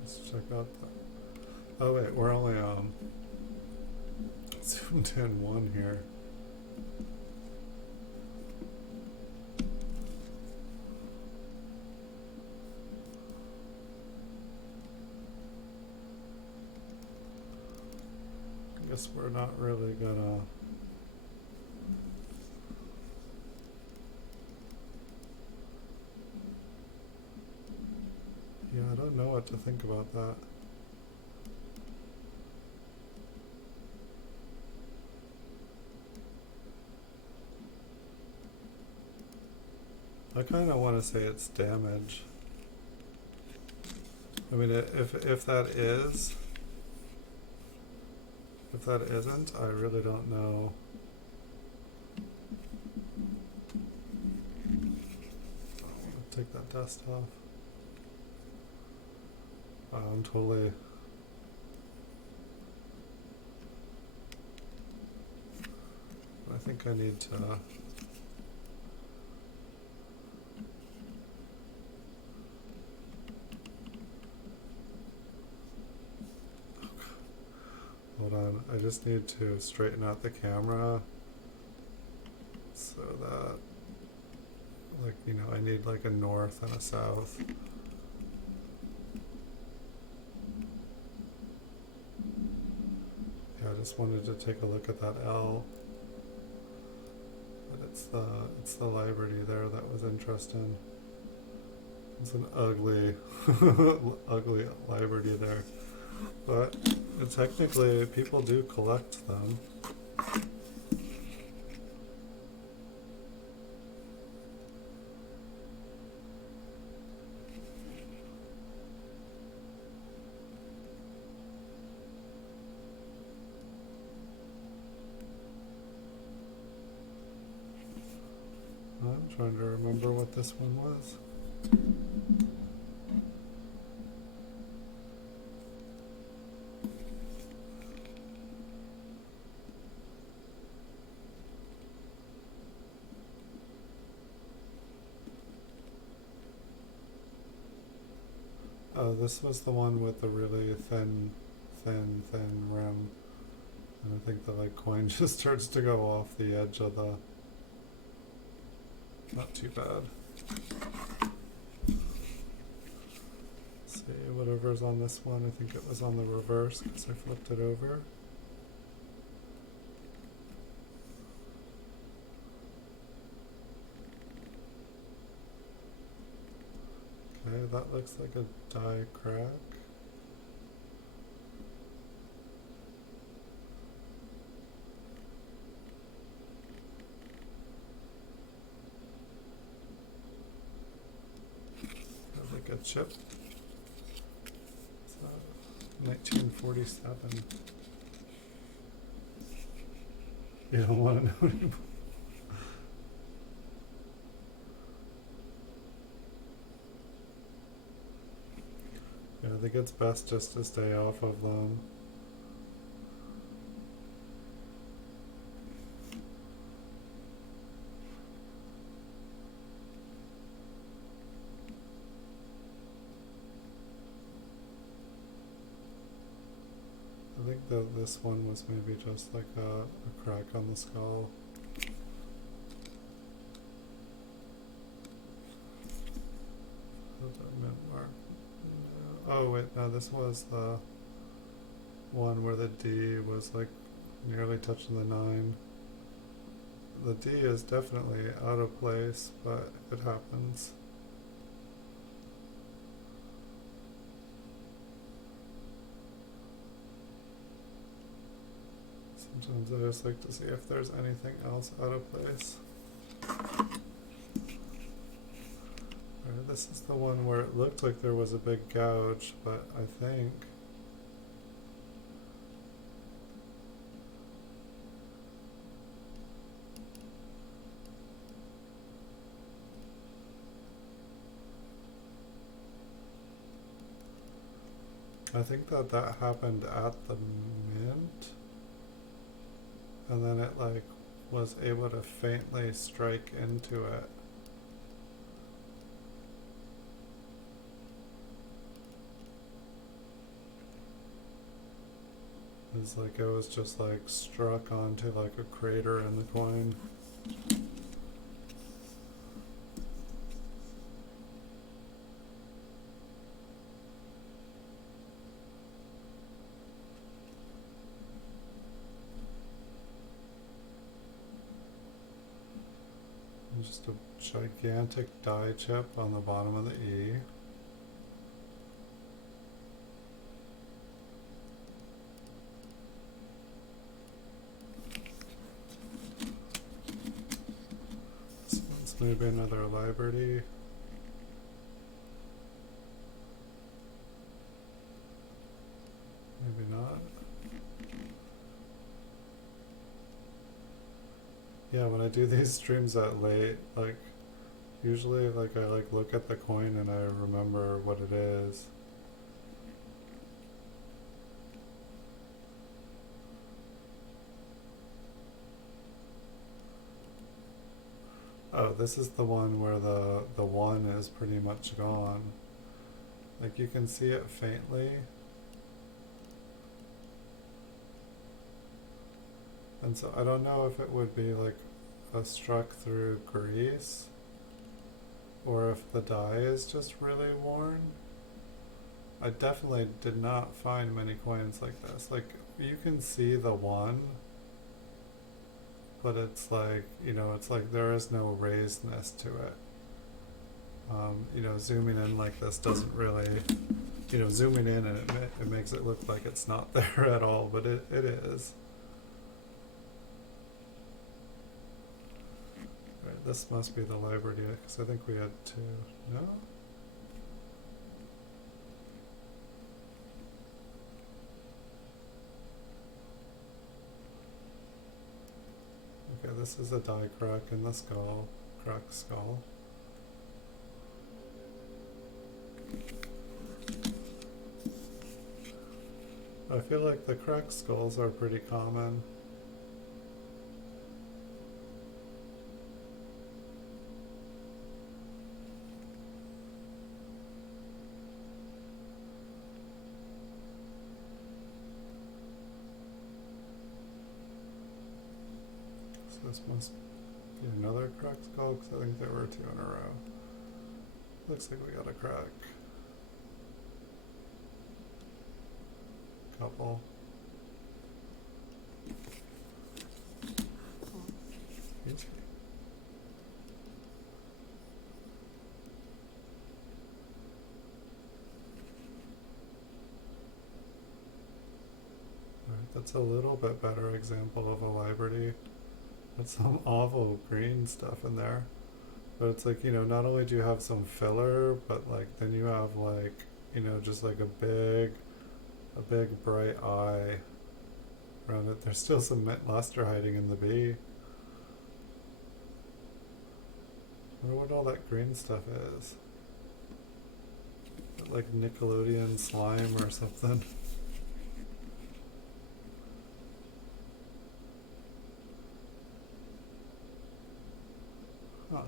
Let's check out the... Oh wait, we're only zoomed in one here. I guess we're not really gonna... Yeah, I don't know what to think about that. I kind of want to say it's damage. I mean, if that is, if that isn't, I really don't know. I'll take that dust off. I'm totally... I think I need to... Hold on, I just need to straighten out the camera so that, like, you know, I need like a north and a south. Yeah, I just wanted to take a look at that L. But it's the Liberty there that was interesting. It's an ugly, ugly Liberty there. But technically, people do collect them. I'm trying to remember what this one was. Oh, this was the one with the really thin rim. And I think the like coin just starts to go off the edge of the... Not too bad. Let's see, what are leftovers on this one. I think it was on the reverse because I flipped it over. Okay, that looks like a die crack. Like a chip. 1947. You don't want to know anymore. Yeah, I think it's best just to stay off of them. I think that this one was maybe just like a crack on the skull. Oh wait, no, this was the one where the D was like nearly touching the 9. The D is definitely out of place, but it happens. Sometimes I just like to see if there's anything else out of place. Alright, this is the one where it looked like there was a big gouge, but I think that happened at the mint. And then it like was able to faintly strike into it. It's like it was just like struck onto like a crater in the coin. Just a gigantic die chip on the bottom of the E. This one's maybe another Liberty. Maybe not. Yeah, when I do these streams that late, like, usually, like, I, like, look at the coin and I remember what it is. Oh, this is the one where the 1 is pretty much gone. Like, you can see it faintly. And so I don't know if it would be like a struck through grease or if the die is just really worn. I definitely did not find many coins like this. Like, you can see the 1, but it's like, you know, it's like there is no raisedness to it. You know, zooming in like this doesn't really, you know, zooming in and it makes it look like it's not there at all, but it is. This must be the Liberty, because I think we had 2. No? Okay, this is a die crack in the skull. Cracked skull. I feel like the cracked skulls are pretty common. This must be another cracked skull, because I think there were 2 in a row. Looks like we got a crack. couple. Excuse me. Alright, that's a little bit better example of a library. That's some awful green stuff in there. But it's like, you know, not only do you have some filler, but like then you have like, you know, just like a big bright eye around it. There's still some mint luster hiding in the B. I wonder what all that green stuff is. Like Nickelodeon slime or something. Huh.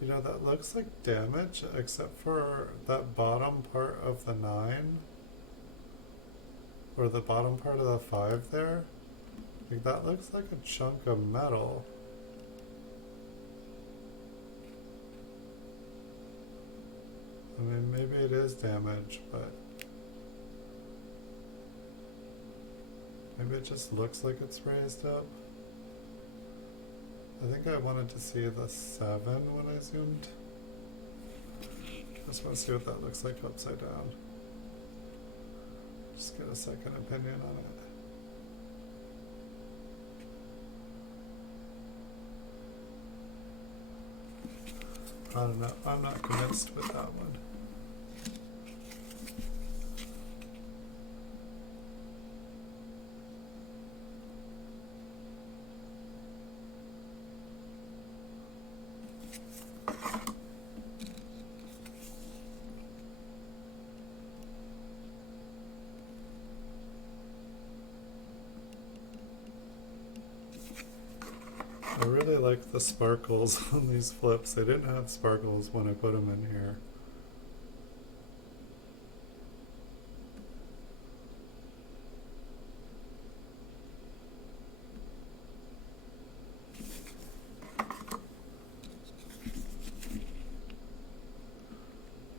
You know, that looks like damage, except for that bottom part of the 9. Or the bottom part of the 5 there. Like, that looks like a chunk of metal. I mean, maybe it is damage, but maybe it just looks like it's raised up. I think I wanted to see the 7 when I zoomed. Just want to see what that looks like upside down. Just get a second opinion on it. I don't know. I'm not convinced with that one. I really like the sparkles on these flips. They didn't have sparkles when I put them in here.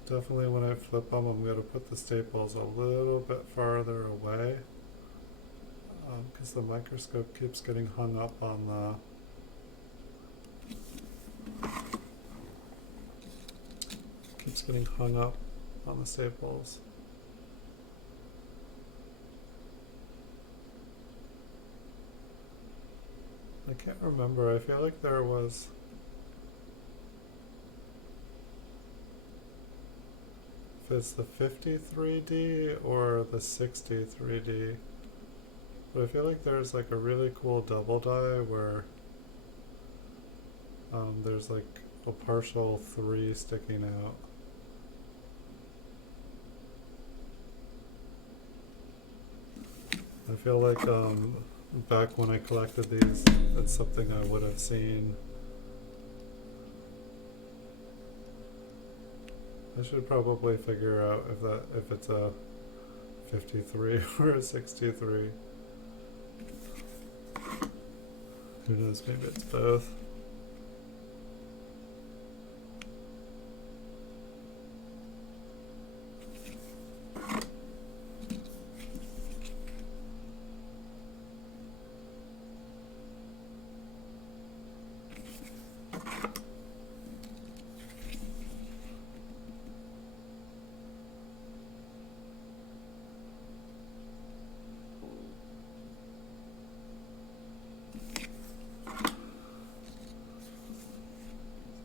Definitely when I flip them, I'm going to put the staples a little bit farther away because the microscope keeps getting hung up on the staples. I can't remember. I feel like there was if it's the 53D or the 63D. But I feel like there's like a really cool double die where there's like a partial 3 sticking out. I feel like back when I collected these, that's something I would have seen. I should probably figure out if it's a 53 or a 63. Who knows, maybe it's both.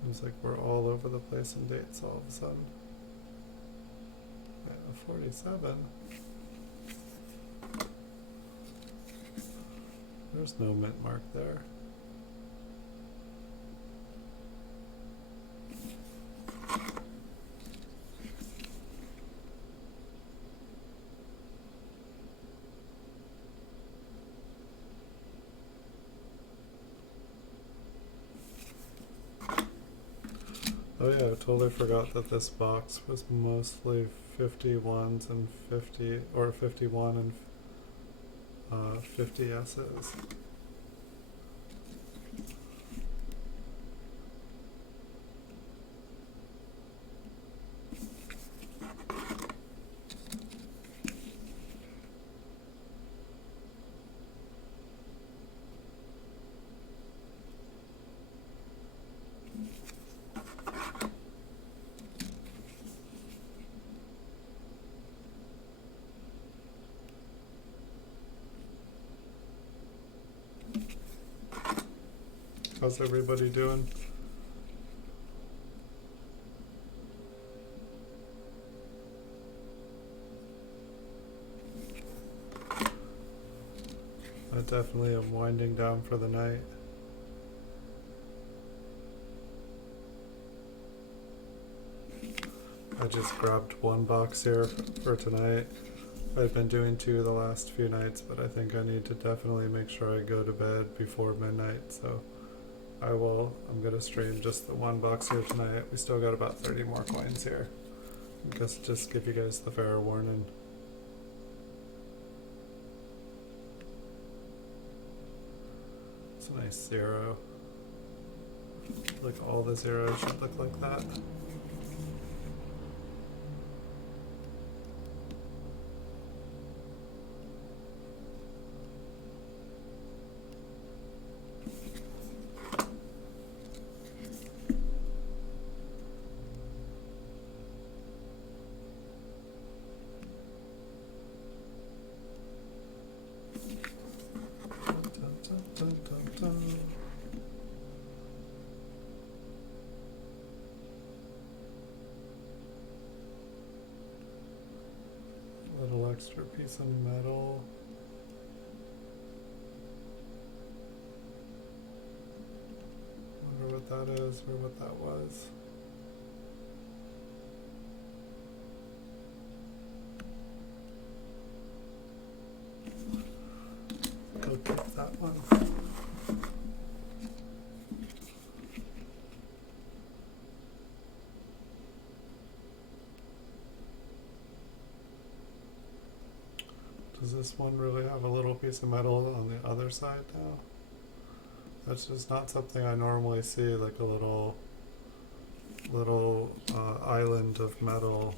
Seems like we're all over the place in dates all of a sudden. Right, a 47. There's no mint mark there. Oh yeah, I totally forgot that this box was mostly 51s and 50, or 51 and 50 S's. How's everybody doing? I definitely am winding down for the night. I just grabbed one box here for tonight. I've been doing 2 the last few nights, but I think I need to definitely make sure I go to bed before midnight, so I'm gonna stream just the 1 box here tonight. We still got about 30 more coins here. I guess just give you guys the fair warning. It's a nice 0. Like all the zeros should look like that. Little extra piece of metal. Wonder what that is or what that was. Go keep that one. Does this one really have a little piece of metal on the other side now? That's just not something I normally see, like a little island of metal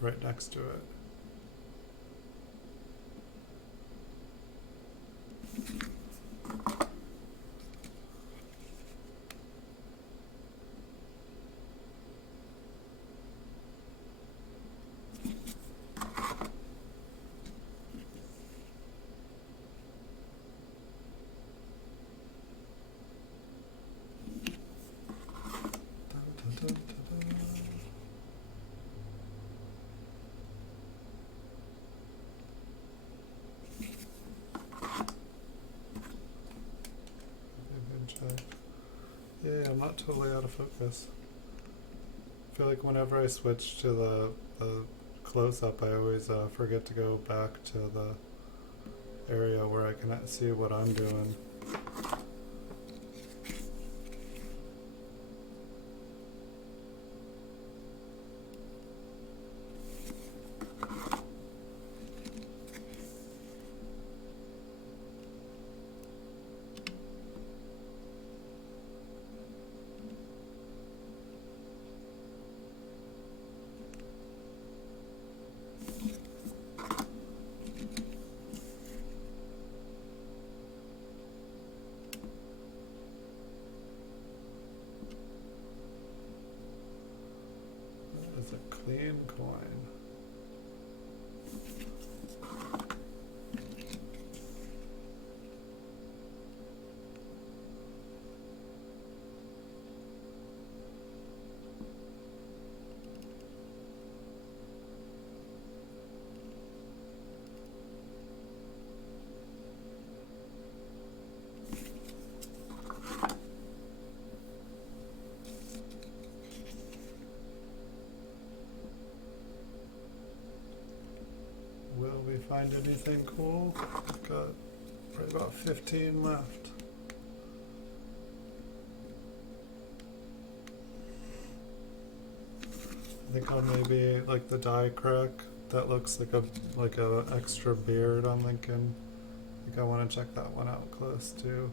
right next to it. Yeah, I'm not totally out of focus. I feel like whenever I switch to the close-up, I always forget to go back to the area where I can see what I'm doing. That is a clean coin. Will we find anything cool? We've got probably about 15 left. I think on maybe like the die crack that looks like a extra beard on Lincoln. I think I want to check that one out close too.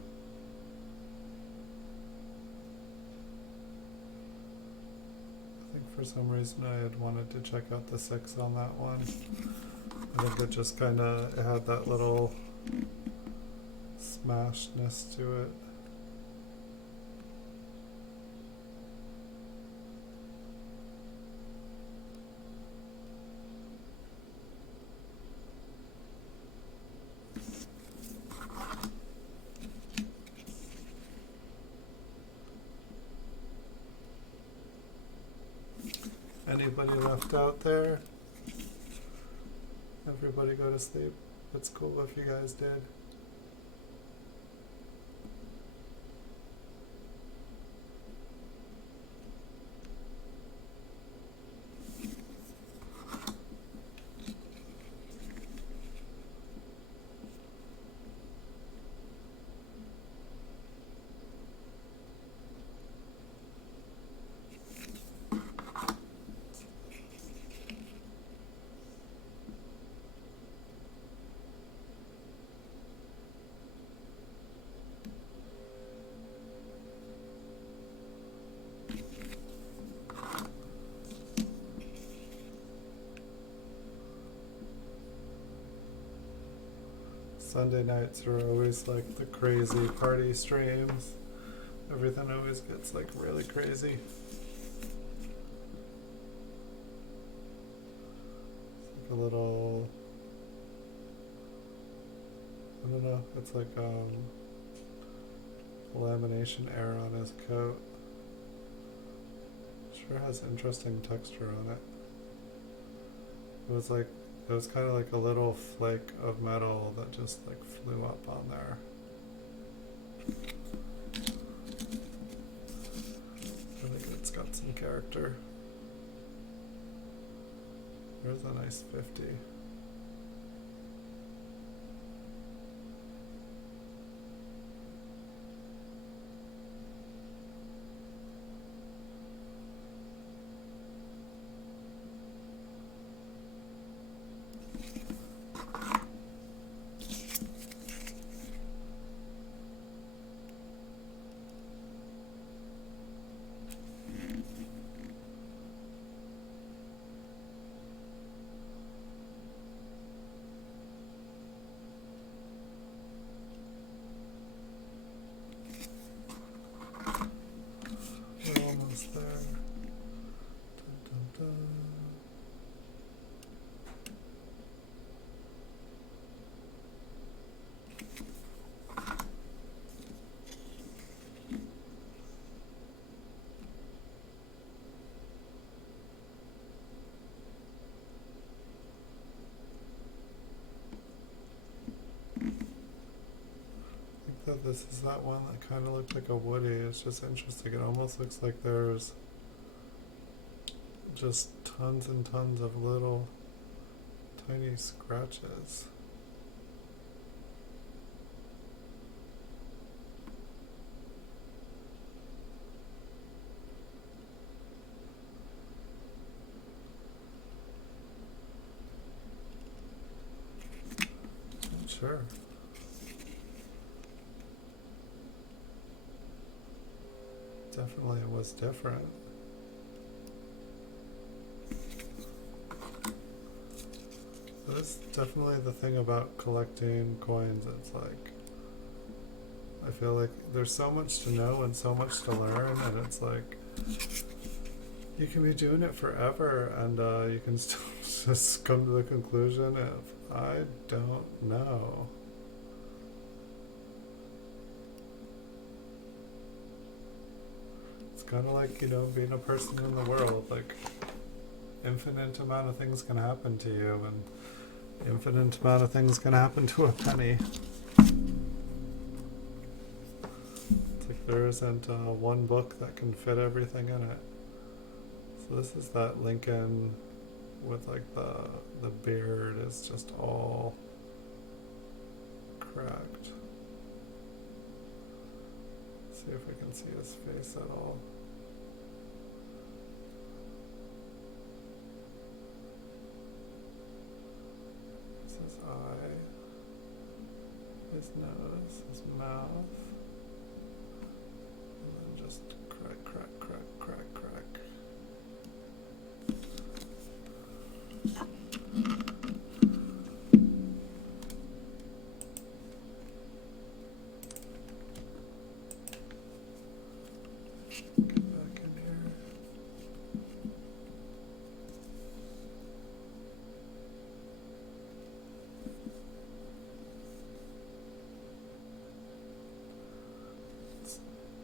I think for some reason I had wanted to check out the 6 on that one. I think it just kind of had that little smashedness to it. Anybody left out there? Everybody go to sleep. It's cool if you guys did. Sunday nights are always like the crazy party streams. Everything always gets like really crazy. It's like a little, I don't know, it's like lamination air on his coat. Sure has interesting texture on it. It was kind of like a little flake of metal that just like flew up on there. I think it's got some character. There's a nice 50. We're almost there. Dun, dun, dun. I think that this is that one that kind of looked like a Woody. It's just interesting. It almost looks like there's just tons and tons of little tiny scratches. Not sure. Definitely it was different. That's definitely the thing about collecting coins. It's like, I feel like there's so much to know and so much to learn, and it's like, you can be doing it forever and you can still just come to the conclusion of, I don't know. It's kind of like, you know, being a person in the world. Like, infinite amount of things can happen to you, and infinite amount of things can happen to a penny. It's like there isn't one book that can fit everything in it. So this is that Lincoln with like the beard is just all cracked. Let's see if we can see his face at all. His eye, his nose, his mouth, and then just crack, crack, crack, crack, crack. Get back in here.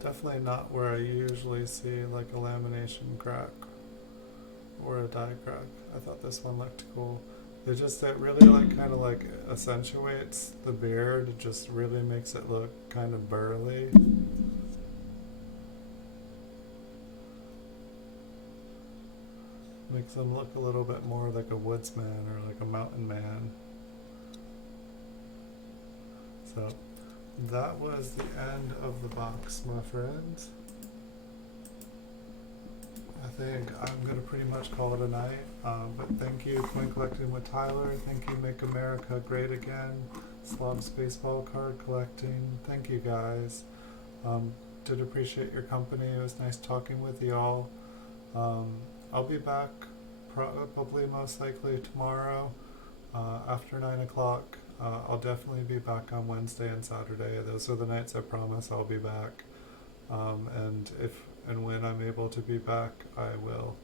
Definitely not where I usually see like a lamination crack or a die crack. I thought this one looked cool. It really like kind of like accentuates the beard. It just really makes it look kind of burly. Makes him look a little bit more like a woodsman or like a mountain man. So that was the end of the box, my friends. I think I'm going to pretty much call it a night. But thank you, Coin Collecting with Tyler. Thank you, Make America Great Again. Slob's Baseball Card Collecting. Thank you, guys. Did appreciate your company. It was nice talking with y'all. I'll be back probably most likely tomorrow after 9 o'clock. I'll definitely be back on Wednesday and Saturday. Those are the nights I promise I'll be back. And if and when I'm able to be back, I will.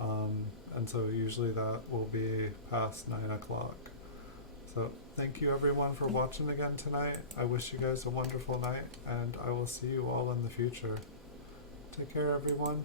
And so usually that will be past 9 o'clock. So thank you everyone for watching again tonight. I wish you guys a wonderful night, and I will see you all in the future. Take care, everyone.